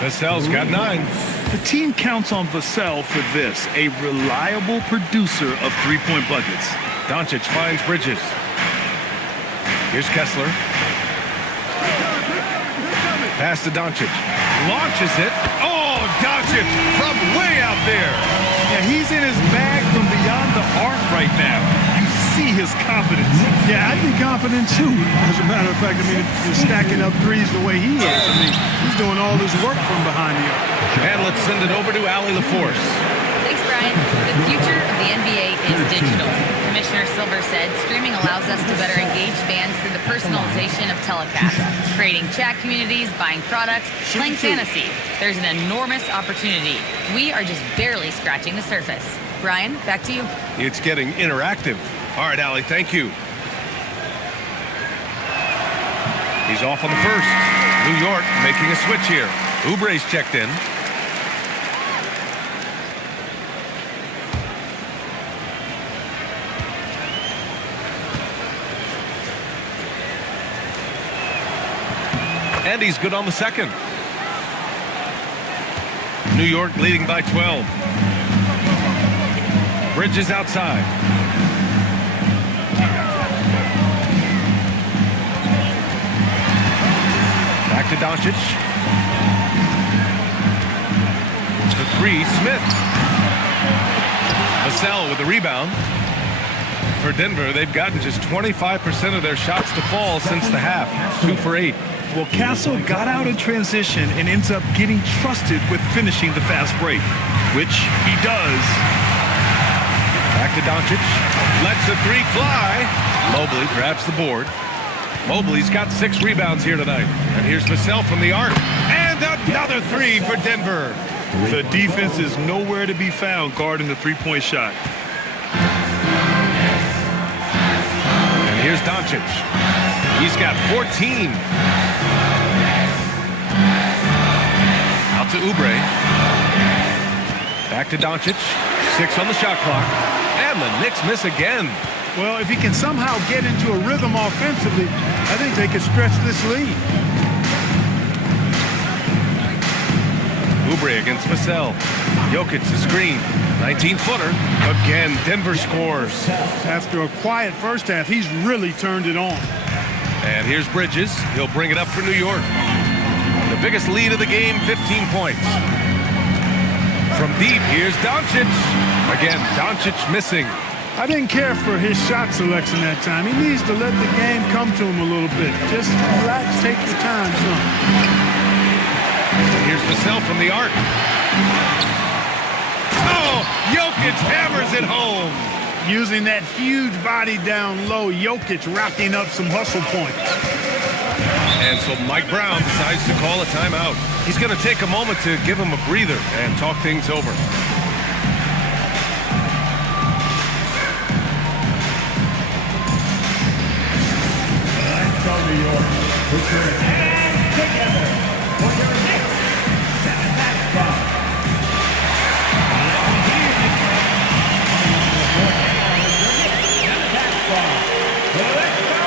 Vassell's got 9. The team counts on Vassell for this, a reliable producer of three-point buckets. Doncic finds Bridges. Here's Kessler. Pass to Doncic. Launches it. Oh, Doncic from way out there. Yeah, he's in his bag from beyond the arc right now. You see his confidence. Yeah, I'd be confident too. As a matter of fact, I mean, if you're stacking up threes the way he is, I mean, he's doing all this work from behind the arc. And let's send it over to Allie LaForce. Thanks, Brian. The future of the NBA is digital. Commissioner Silver said streaming allows us to better engage fans through the personalization of telecasts, creating chat communities, buying products, playing fantasy. There's an enormous opportunity. We are just barely scratching the surface. Brian, back to you. It's getting interactive. All right, Allie, thank you. He's off on the first. New York making a switch here. Oubre's checked in. And he's good on the second. New York leading by 12. Bridges outside. Back to Doncic. The 3, Smith. Vassell with the rebound. For Denver, they've gotten just 25% of their shots to fall since the half. 2 for 8. Well, Castle got out in transition and ends up getting trusted with finishing the fast break, which he does. Back to Doncic. Lets the 3 fly. Mobley grabs the board. Mobley's got 6 rebounds here tonight. And here's Vassell from the arc. And another 3 for Denver. The defense is nowhere to be found guarding the three-point shot. And here's Doncic. He's got 14. Out to Oubre. Back to Doncic. 6 on the shot clock. And the Knicks miss again. Well, if he can somehow get into a rhythm offensively, I think they could stretch this lead. Oubre against Vassell. Jokic the screen. 19-footer. Again, Denver scores. After a quiet first half, he's really turned it on. And here's Bridges. He'll bring it up for New York. The biggest lead of the game, 15 points. From deep, here's Doncic. Again, Doncic missing. I didn't care for his shot selection that time. He needs to let the game come to him a little bit. Just relax, take your time, son. And here's Vassell from the arc. Oh, Jokic hammers it home. Using that huge body down low, Jokic racking up some hustle points. And so Mike Brown decides to call a timeout. He's going to take a moment to give him a breather and talk things over. Let's go, New York. Put your hands together for your next 7-match spot. Let's go!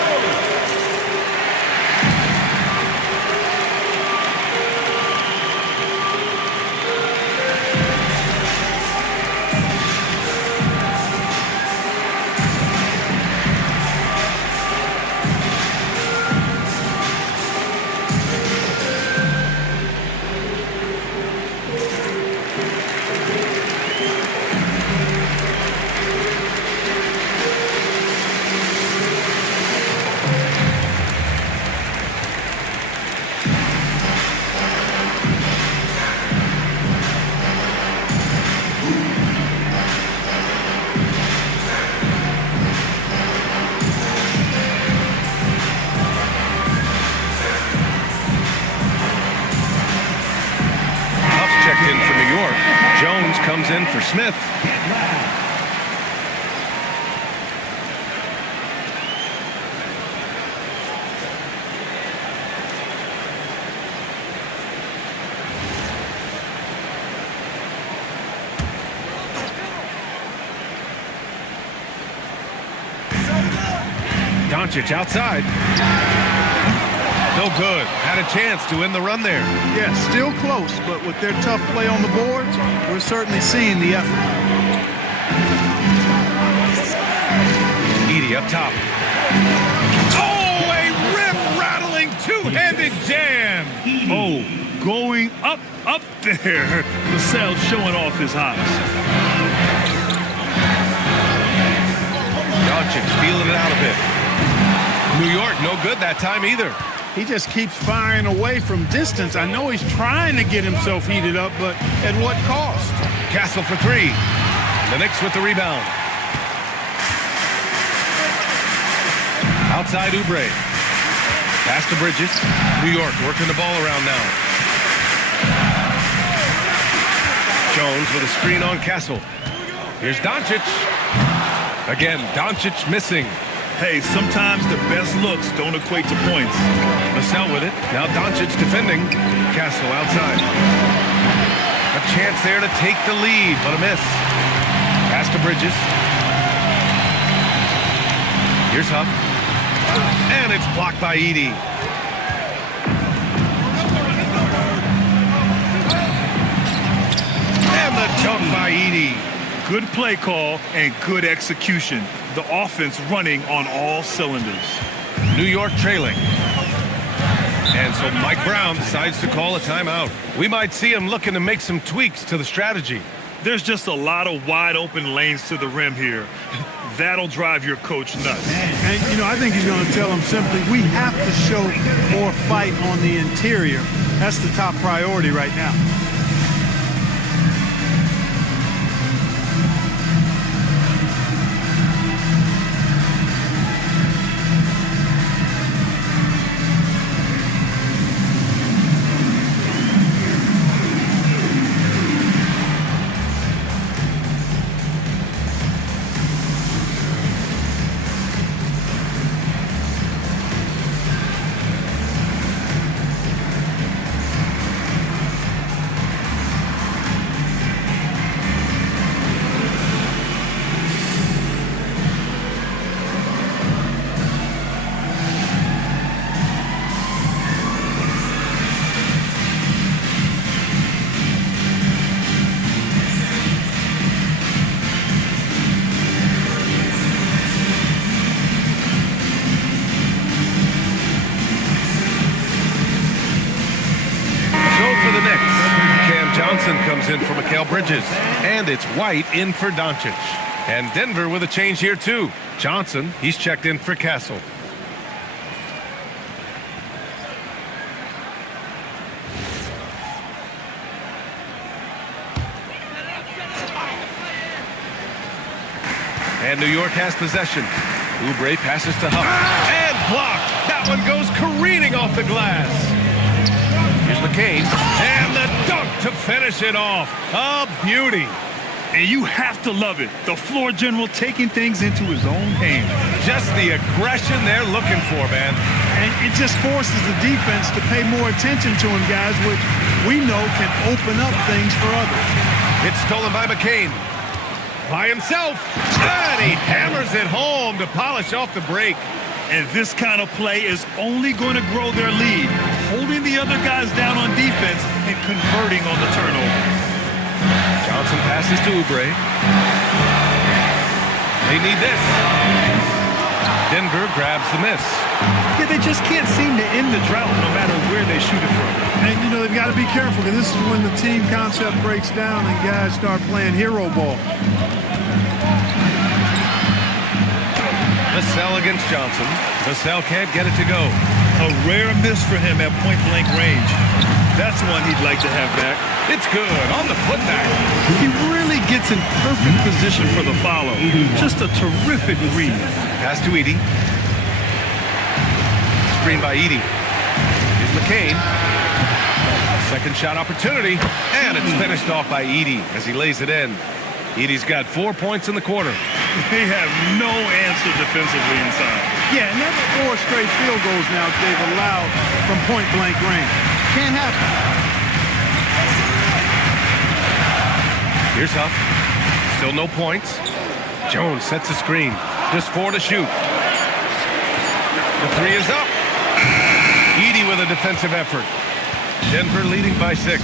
comes in for Smith. Doncic outside. No good. Had a chance to end the run there. Yeah, still close, but with their tough play on the boards, we're certainly seeing the effort. Edie up top. Oh, a rip-rattling two-handed jam. Oh, going up there. Vassell showing off his hops. Doncic feeling it out a bit. New York, no good that time either. He just keeps firing away from distance. I know he's trying to get himself heated up, but at what cost? Castle for three. The Knicks with the rebound. Outside Oubre. Pass to Bridges. New York working the ball around now. Jones with a screen on Castle. Here's Doncic. Again, Doncic missing. Hey, sometimes the best looks don't equate to points. Vassell with it. Now Doncic defending. Castle outside. A chance there to take the lead, but a miss. Pass to Bridges. Here's Huff. And it's blocked by Edie. And the dunk by Edie. Good play call and good execution. The offense running on all cylinders. New York trailing. And so Mike Brown decides to call a timeout. We might see him looking to make some tweaks to the strategy. There's just a lot of wide open lanes to the rim here. That'll drive your coach nuts. And, you know, I think he's going to tell him simply, we have to show more fight on the interior. That's the top priority right now. Comes in for Mikal Bridges, and it's White in for Doncic. And Denver with a change here too. Johnson, he's checked in for Castle. And New York has possession. Oubre passes to Huff, and blocked. That one goes careening off the glass. Here's McCain, and the dunk to finish it off. A beauty. And you have to love it. The floor general taking things into his own hands. Just the aggression they're looking for, man. And it just forces the defense to pay more attention to him, guys, which we know can open up things for others. It's stolen by McCain. By himself. And he hammers it home to polish off the break. And this kind of play is only going to grow their lead, holding the other guys down on defense and converting on the turnover. Johnson passes to Oubre. They need this. Denver grabs the miss. Yeah, they just can't seem to end the drought no matter where they shoot it from. And, you know, they've got to be careful because this is when the team concept breaks down and guys start playing hero ball. Vassell against Johnson. Vassell can't get it to go. A rare miss for him at point-blank range. That's one he'd like to have back. It's good on the putback. He really gets in perfect position for the follow. Just a terrific read. Pass to Edie. Screen by Edie. Here's McCain. Second shot opportunity, and it's finished off by Edey as he lays it in. Edey's got 4 points in the quarter. They have no answer defensively inside. Yeah, and that's 4 straight field goals now they've allowed from point-blank range. Can't happen. Here's Huff. Still no points. Jones sets a screen. Just 4 to shoot. The 3 is up. Edey with a defensive effort. Denver leading by 6.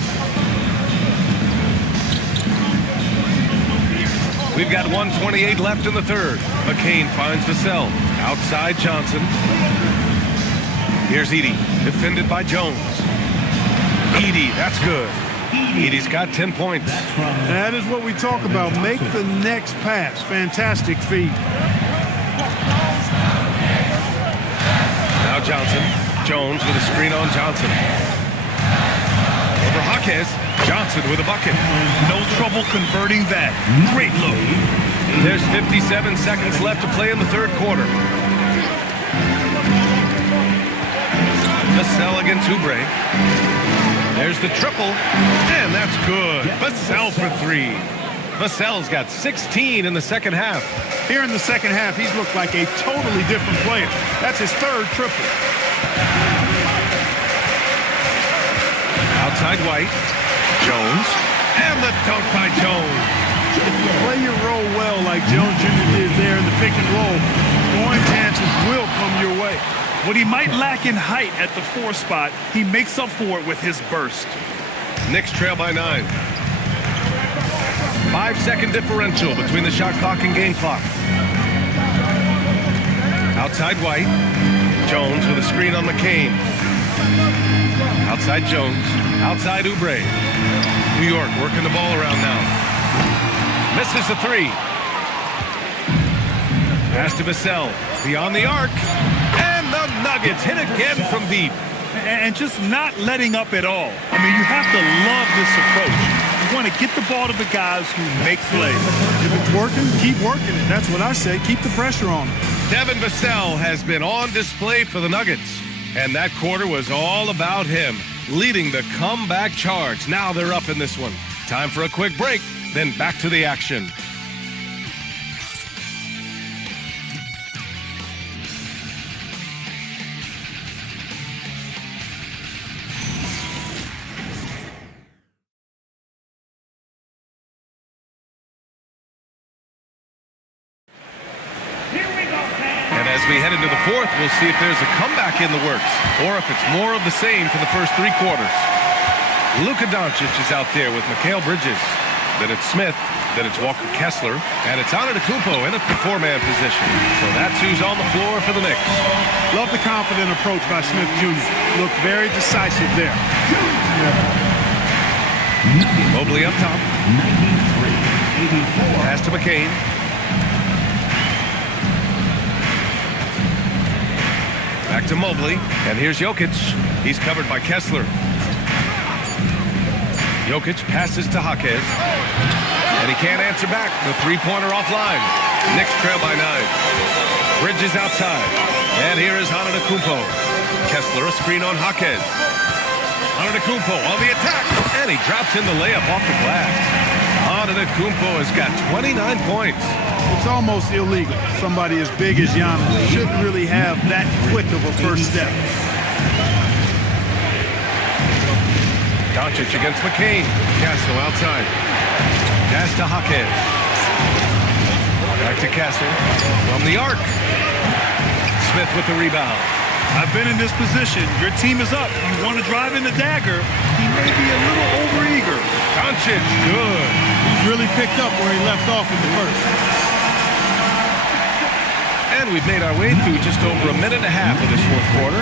We've got 1:28 left in the third. McCain finds Vassell. Outside Johnson. Here's Edey. Defended by Jones. Edey, that's good. Edey's got 10 points. That is what we talk about. Make the next pass. Fantastic feed. Now Johnson. Jones with a screen on Johnson. Over Jaquez. Johnson with a bucket. No trouble converting that. Great look. There's 57 seconds left to play in the third quarter. Vassell against Oubre. There's the triple, and that's good. Vassell for 3. Vassell's got 16 in the second half. Here in the second half, he's looked like a totally different player. That's his third triple. Outside White. Jones. And the dunk by Jones. If you play your role well like Jones Jr. did there in the pick and roll, scoring chances will come your way. What he might lack in height at the 4 spot, he makes up for it with his burst. Knicks trail by 9. 5-second differential between the shot clock and game clock. Outside White. Jones with a screen on McCain. Outside Jones. Outside Oubre. New York working the ball around now. Misses the 3. Pass to Vassell. Beyond the arc. And the Nuggets hit again from deep. And just not letting up at all. I mean, you have to love this approach. You want to get the ball to the guys who make plays. If it's working, keep working it. That's what I say. Keep the pressure on him. Devin Vassell has been on display for the Nuggets. And that quarter was all about him, leading the comeback charge. Now they're up in this one. Time for a quick break, then back to the action. As we head into the fourth, we'll see if there's a comeback in the works or if it's more of the same for the first 3 quarters. Luka Doncic is out there with Mikal Bridges. Then it's Smith. Then it's Walker Kessler. And it's Antetokounmpo in at the 4-man position. So that's who's on the floor for the Knicks. Love the confident approach by Smith Jr. Looked very decisive there. Mobley up top. Pass to McCain. Back to Mobley, and here's Jokic. He's covered by Kessler. Jokic passes to Jaquez, and he can't answer back. The 3-pointer offline. Knicks trail by 9. Bridges outside, and here is Antetokounmpo. Kessler a screen on Jaquez. Antetokounmpo on the attack, and he drops in the layup off the glass. Antetokounmpo has got 29 points. It's almost illegal. Somebody as big as Giannis shouldn't really have that quick of a first step. Doncic against McCain. Castle outside. Pass to Jaquez. Back to Castle. From the arc. Smith with the rebound. I've been in this position. Your team is up. You want to drive in the dagger. He may be a little overeager. Doncic, good. He's really picked up where he left off in the first. And we've made our way through just over a minute and a half of this fourth quarter.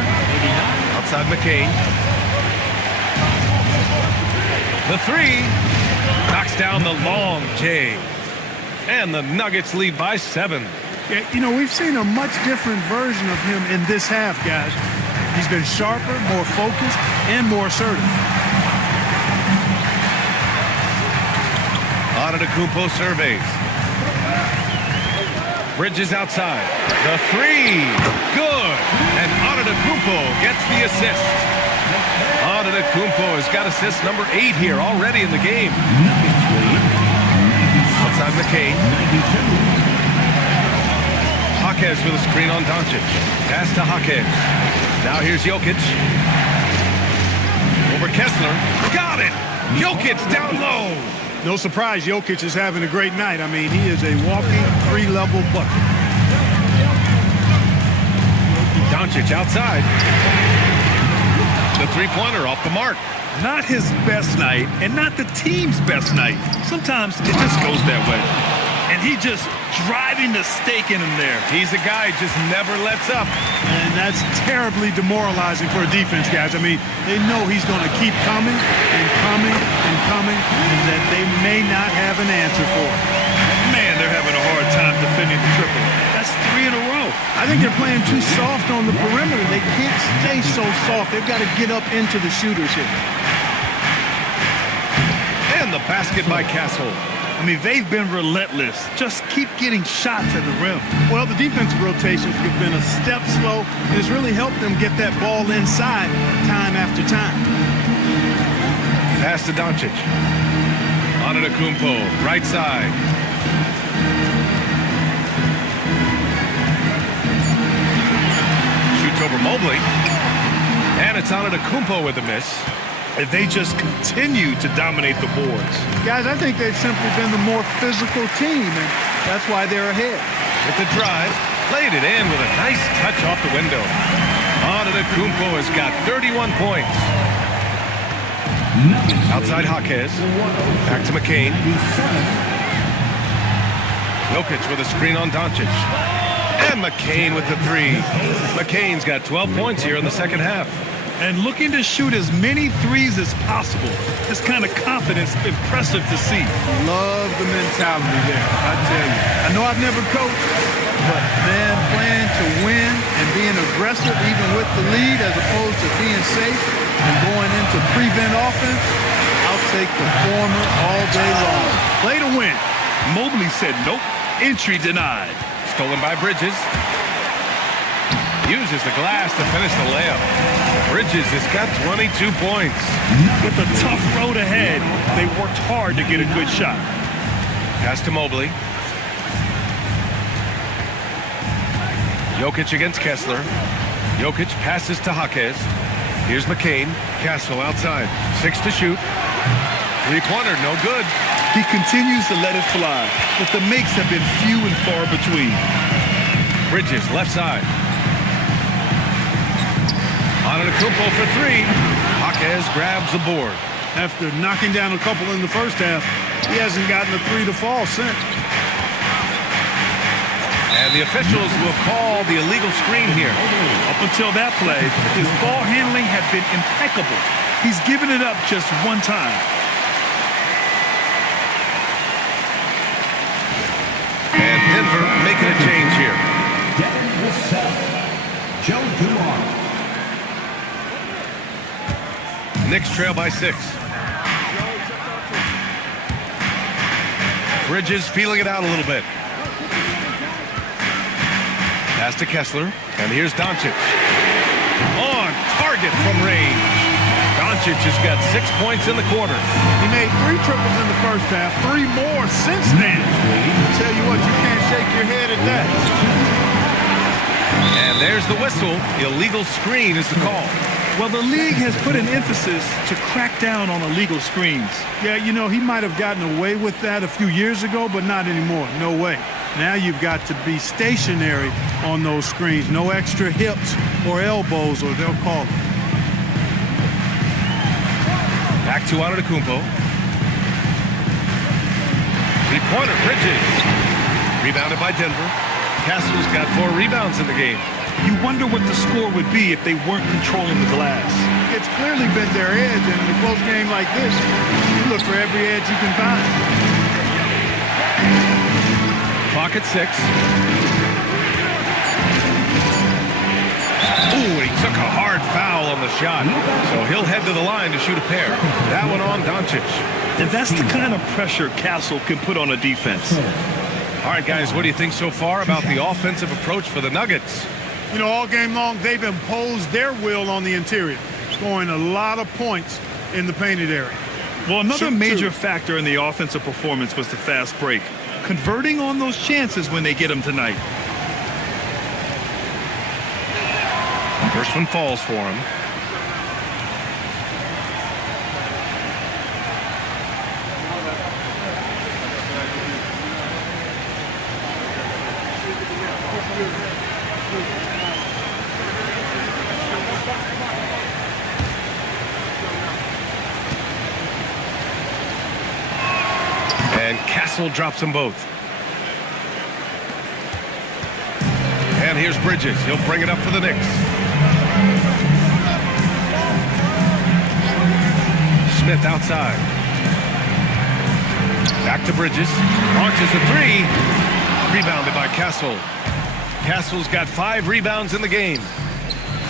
Outside McCain. The 3 knocks down the long J. And the Nuggets lead by 7. Yeah, you know, we've seen a much different version of him in this half, guys. He's been sharper, more focused, and more assertive. Antetokounmpo surveys. Bridges outside. The 3, good. And Antetokounmpo gets the assist. Antetokounmpo has got assist number 8 here already in the game. Outside McCain. Jaquez with a screen on Doncic. Pass to Jaquez. Now here's Jokic. Over Kessler. Got it! Jokic down low. No surprise Jokic is having a great night. I mean, he is a walking 3-level bucket. Doncic outside. The three-pointer off the mark. Not his best night and not the team's best night. Sometimes it just goes that way. And he just driving the stake in him there. He's a guy just never lets up. And that's terribly demoralizing for a defense, guys. I mean, they know he's going to keep coming and coming and coming, and that they may not have an answer for it. Man, they're having a hard time defending the triple. That's 3 in a row. I think they're playing too soft on the perimeter. They can't stay so soft. They've got to get up into the shooters here. And the basket by Castle. I mean, they've been relentless. Just keep getting shots at the rim. Well, the defensive rotations have been a step slow, and it's really helped them get that ball inside time after time. Pass to Doncic. Antetokounmpo, right side. Shoots over Mobley. And it's Antetokounmpo with a miss. And they just continue to dominate the boards. Guys, I think they've simply been the more physical team, and that's why they're ahead. With the drive, played it in with a nice touch off the window. Antetokounmpo has got 31 points. Outside Jaquez. Back to McCain. Jokic with a screen on Doncic. And McCain with the 3. McCain's got 12 points here in the second half. And looking to shoot as many threes as possible. This kind of confidence, impressive to see. Love the mentality there, I tell you. I know I've never coached, but man, playing to win and being aggressive even with the lead as opposed to being safe and going into prevent offense, I'll take the former all day long. Play to win. Mobley said nope. Entry denied. Stolen by Bridges. Uses the glass to finish the layup. Bridges has got 22 points. With a tough road ahead, they worked hard to get a good shot. Pass to Mobley. Jokic against Kessler. Jokic passes to Jaquez. Here's McCain. Castle outside. 6 to shoot. Three-pointer, no good. He continues to let it fly, but the makes have been few and far between. Bridges, left side. Antetokounmpo for 3. Jaquez grabs the board. After knocking down a couple in the first half, he hasn't gotten a 3 to fall since. And the officials will call the illegal screen here. Up until that play, his ball handling had been impeccable. He's given it up just one time. And Denver making a change here. Devin Vassell, Joe Dumars. Knicks trail by 6. Bridges feeling it out a little bit. Pass to Kessler, and here's Doncic. On target from range. Doncic has got 6 points in the quarter. He made 3 triples in the first half, 3 more since then. I tell you what, you can't shake your head at that. And there's the whistle. Illegal screen is the call. Well, the league has put an emphasis to crack down on illegal screens. Yeah, you know, he might have gotten away with that a few years ago, but not anymore. No way. Now you've got to be stationary on those screens. No extra hips or elbows, or they'll call it. Back to Antetokounmpo. Three-pointer, Bridges. Rebounded by Denver. Castle's got 4 rebounds in the game. You wonder what the score would be if they weren't controlling the glass. It's clearly been their edge, and in a close game like this, you look for every edge you can find. Clock at 6. Ooh, he took a hard foul on the shot. So he'll head to the line to shoot a pair. That one on Doncic. And that's the kind of pressure Castle can put on a defense. All right, guys, what do you think so far about the offensive approach for the Nuggets? You know, all game long, they've imposed their will on the interior. scoring a lot of points in the painted area. Well, another Shoot major two. factor in the offensive performance was the fast break. Converting on those chances when they get them tonight. First one falls for him. And Castle drops them both. And here's Bridges. He'll bring it up for the Knicks. Smith outside. Back to Bridges. Launches a three. Rebounded by Castle. Castle's got 5 rebounds in the game.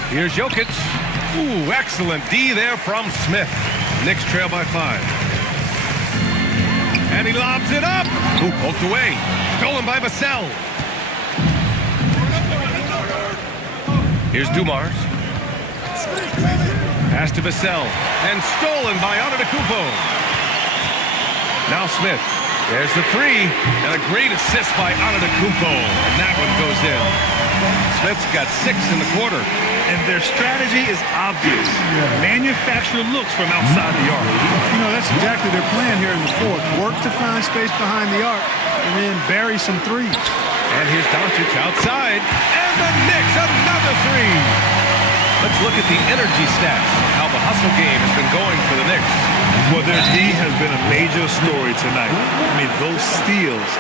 Here's Jokic. Ooh, excellent D there from Smith. Knicks trail by 5. And he lobs it up. Ooh, poked away. Stolen by Vassell. Here's Dumars. Pass to Vassell. And stolen by Antetokounmpo. Now Smith. There's the three. And a great assist by Antetokounmpo. And that one goes in. Smith's got 6 in the quarter. And their strategy is obvious. Manufacture looks from outside the arc. You know, that's exactly their plan here in the fourth. Work to find space behind the arc and then bury some threes. And here's Doncic outside. And the Knicks, another three. Let's look at the energy stats, how the hustle game has been going for the Knicks. Well, their D has been a major story tonight. I mean, those steals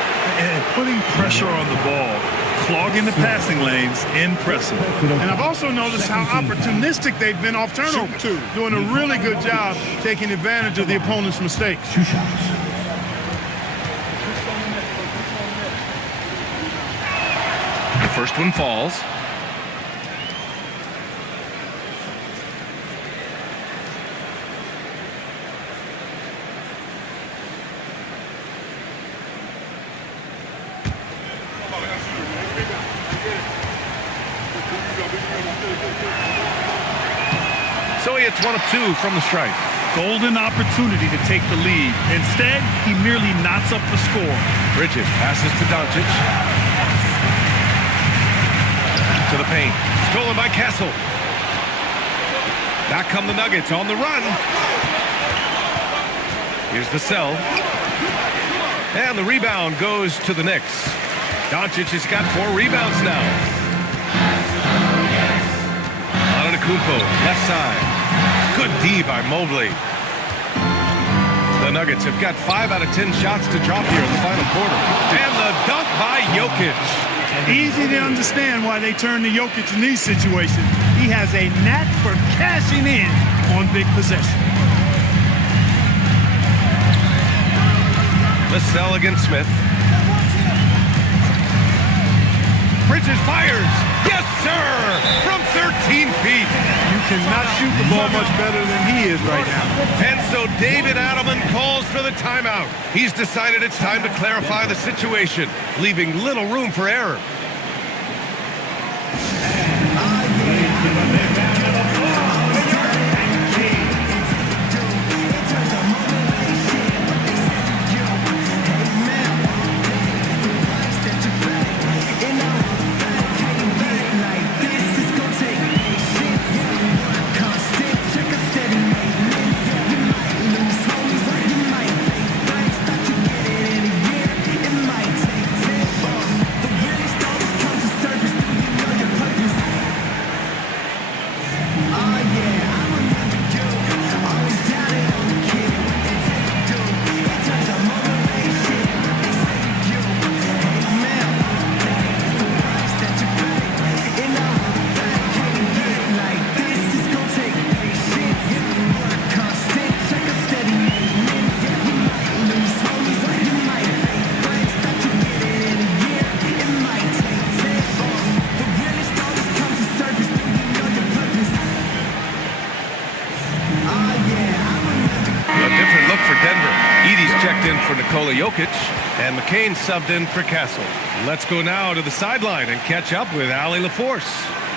and putting pressure on the ball, clogging the passing lanes, impressive. And I've also noticed how opportunistic they've been off turnover, doing a really good job taking advantage of the opponent's mistakes. 2 shots. The first one falls. So he hits 1 of 2 from the stripe. Golden opportunity to take the lead. Instead, he merely knots up the score. Bridges passes to Doncic. To the paint. Stolen by Castle. Back come the Nuggets on the run. Here's Vassell. And the rebound goes to the Knicks. Doncic has got 4 rebounds now. Antetokounmpo, left side. Good D by Mobley. The Nuggets have got 5 out of 10 shots to drop here in the final quarter. And the dunk by Jokic. Easy to understand why they turn to Jokic in these situations. He has a knack for cashing in on big possession. Vassell against Smith. Bridges fires. Yes, sir! From 13 feet. You cannot shoot the ball much better than he is right now. And so David Adelman calls for the timeout. He's decided it's time to clarify the situation, leaving little room for error. For Nikola Jokic, and McCain subbed in for Castle. Let's go now to the sideline and catch up with Allie LaForce.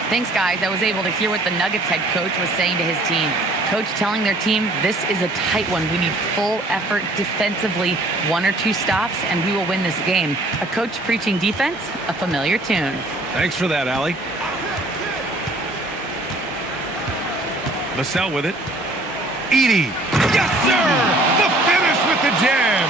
Thanks, guys. I was able to hear what the Nuggets head coach was saying to his team. Coach telling their team, this is a tight one. We need full effort defensively, 1 or 2 stops, and we will win this game. A coach preaching defense, a familiar tune. Thanks for that, Allie. Vassell with it. Edie. Yes, sir! The finish with the jam.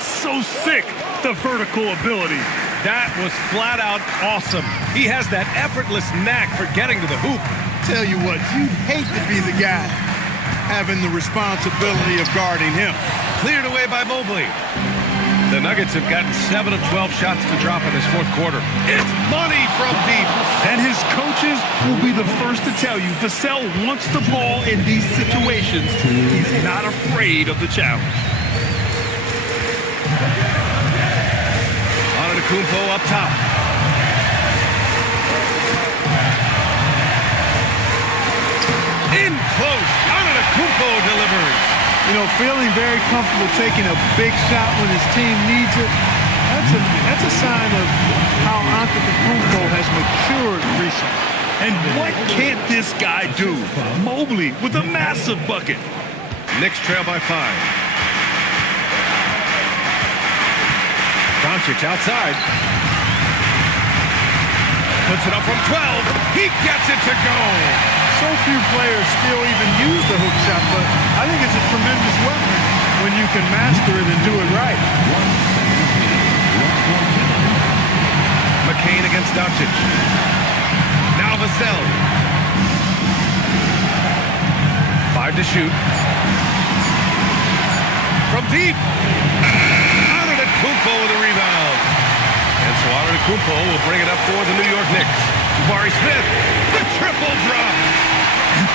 So sick, the vertical ability. That was flat out awesome. He has that effortless knack for getting to the hoop. Tell you what, you'd hate to be the guy having the responsibility of guarding him. Cleared away by Mobley. The Nuggets have gotten 7 of 12 shots to drop in this fourth quarter. It's money from deep. And his coaches will be the first to tell you Vassell wants the ball in these situations. He's not afraid of the challenge. Kumpo up top. In close. Kumpo delivers. You know, feeling very comfortable taking a big shot when his team needs it. That's a sign of how Antetokounmpo has matured recently. And what can't this guy do? Mobley with a massive bucket. Knicks trail by 5. Doncic outside. Puts it up from 12. He gets it to go. So few players still even use the hook shot, but I think it's a tremendous weapon when you can master it and do it right. McCain against Doncic. Now Vassell. 5 to shoot. From deep. Kumpo with a rebound. And so Antetokounmpo will bring it up for the New York Knicks. Jabari Smith, the triple drops.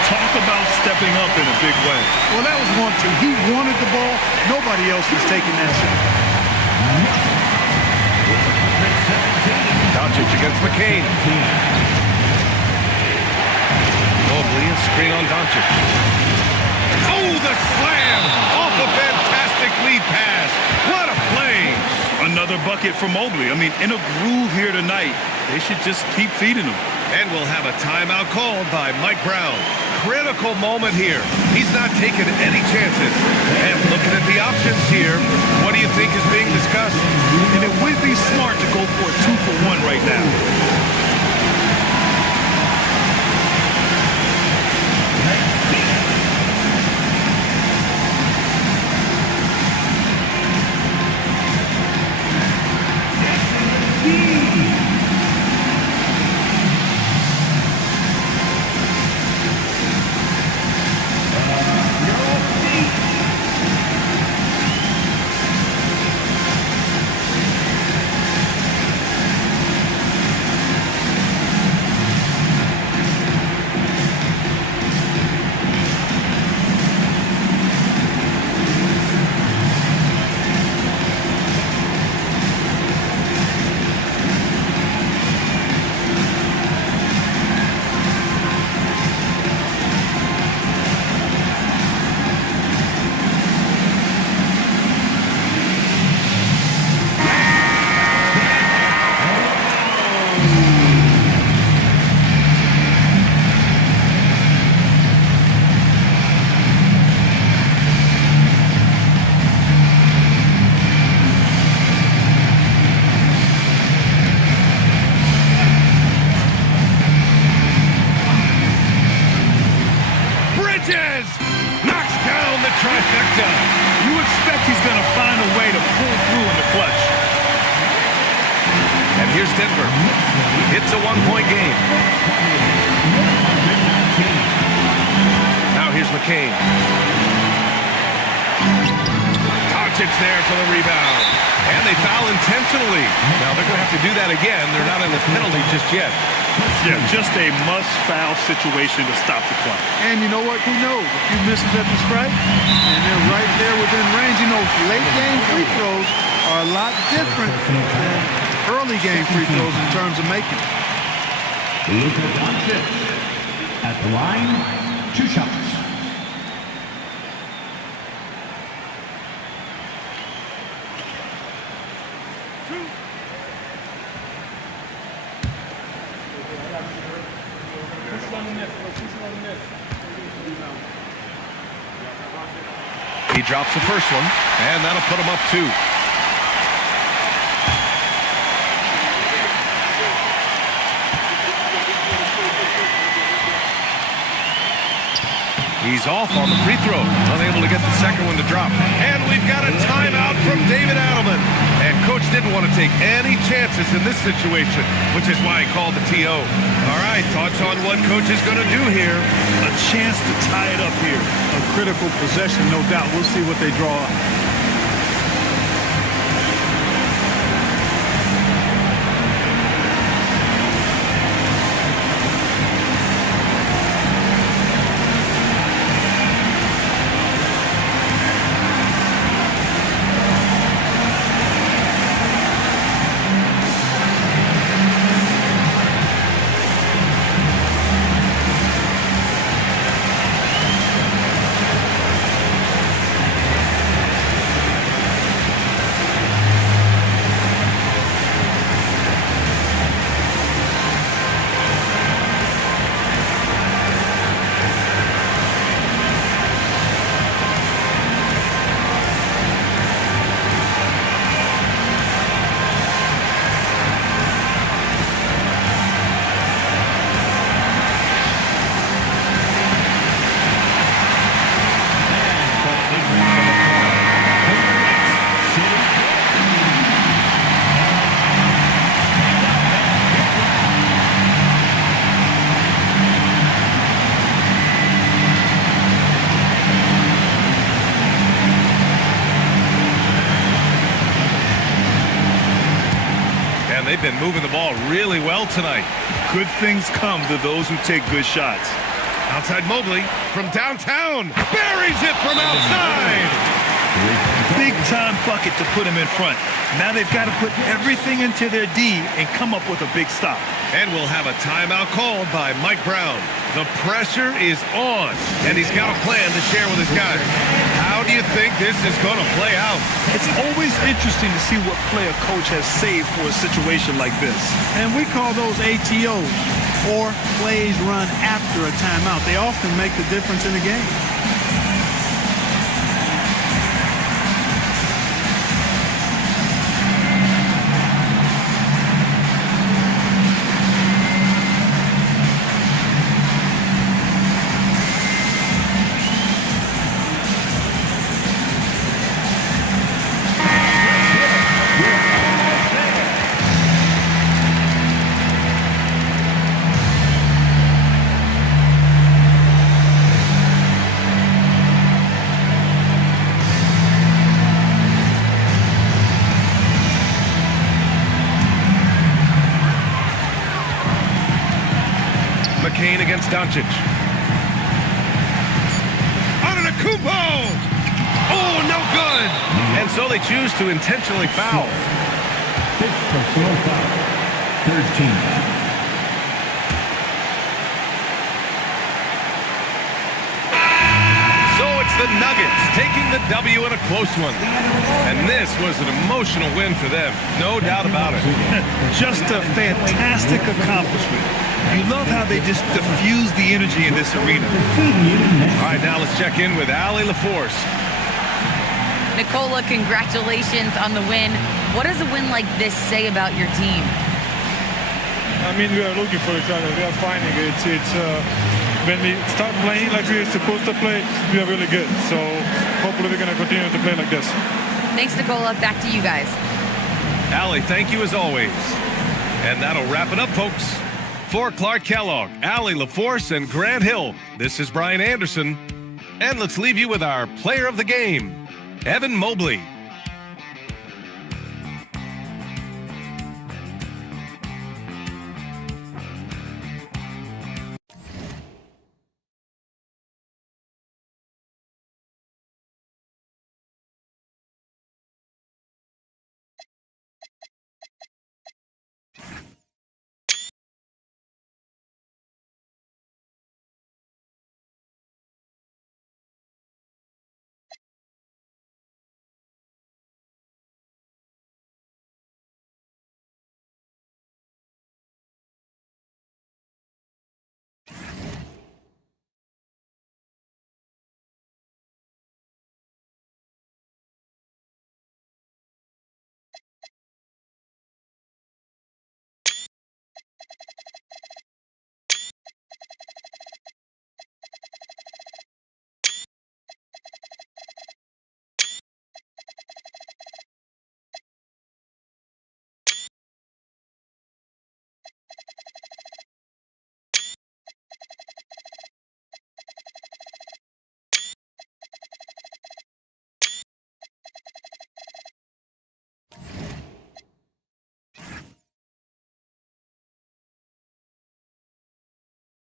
Talk about stepping up in a big way. Well, that was 1-2. He wanted the ball. Nobody else was taking that shot. Doncic against McCain. Mobley, a screen on Doncic. Oh, the slam! Off a fantastic lead pass. What a play! Another bucket for Mobley. I mean, in a groove here tonight. They should just keep feeding him. And we'll have a timeout called by Mike Brown. Critical moment here. He's not taking any chances. And looking at the options here, what do you think is being discussed? And it would be smart to go for a 2-for-1 right now. trifecta. You expect he's going to find a way to pull through in the clutch. And here's Denver. It's a one-point game. Now here's McCain. Doncic there for the rebound. And they foul intentionally. Now they're going to have to do that again. They're not in the penalty just yet. Yeah, just a must-foul situation to stop the clock. And you know what? Who knows? A few misses at the strike, and they're right there within range. You know, late-game free throws are a lot different than early-game free throws in terms of making. Luka Doncic at the line, 2 shots. He drops the first one, and that'll put him up 2. He's off on the free throw, unable to get the second one to drop. And we've got a timeout from David Adelman. And Coach didn't want to take any chances in this situation, which is why he called the TO. All right, thoughts on what Coach is going to do here? A chance to tie it up here. A critical possession, no doubt. We'll see what they draw up. They've been moving the ball really well tonight. Good things come to those who take good shots. Outside Mobley from downtown. Buries it from outside. Big time bucket to put him in front. Now they've got to put everything into their D and come up with a big stop. And we'll have a timeout called by Mike Brown. The pressure is on, and he's got a plan to share with his guys. How do you think this is going to play out? It's always interesting to see what play a coach has saved for a situation like this. And we call those ATOs, or plays run after a timeout. They often make the difference in a game. McCain against Doncic. Antetokounmpo! Oh, no good! And so they choose to intentionally foul. 5th personal foul. 13th. So it's the Nuggets taking the W in a close one. And this was an emotional win for them, no doubt about it. Just a fantastic accomplishment. You love how they just diffuse the energy in this arena. All right, now let's check in with Allie LaForce. Nicola, congratulations on the win. What does a win like this say about your team? I mean, we are looking for each other. We are finding it. When we start playing like we're supposed to play, we are really good. So hopefully we're going to continue to play like this. Thanks, Nicola. Back to you guys. Allie, thank you as always. And that'll wrap it up, folks. For Clark Kellogg, Allie LaForce, and Grant Hill, this is Brian Anderson. And let's leave you with our player of the game, Evan Mobley.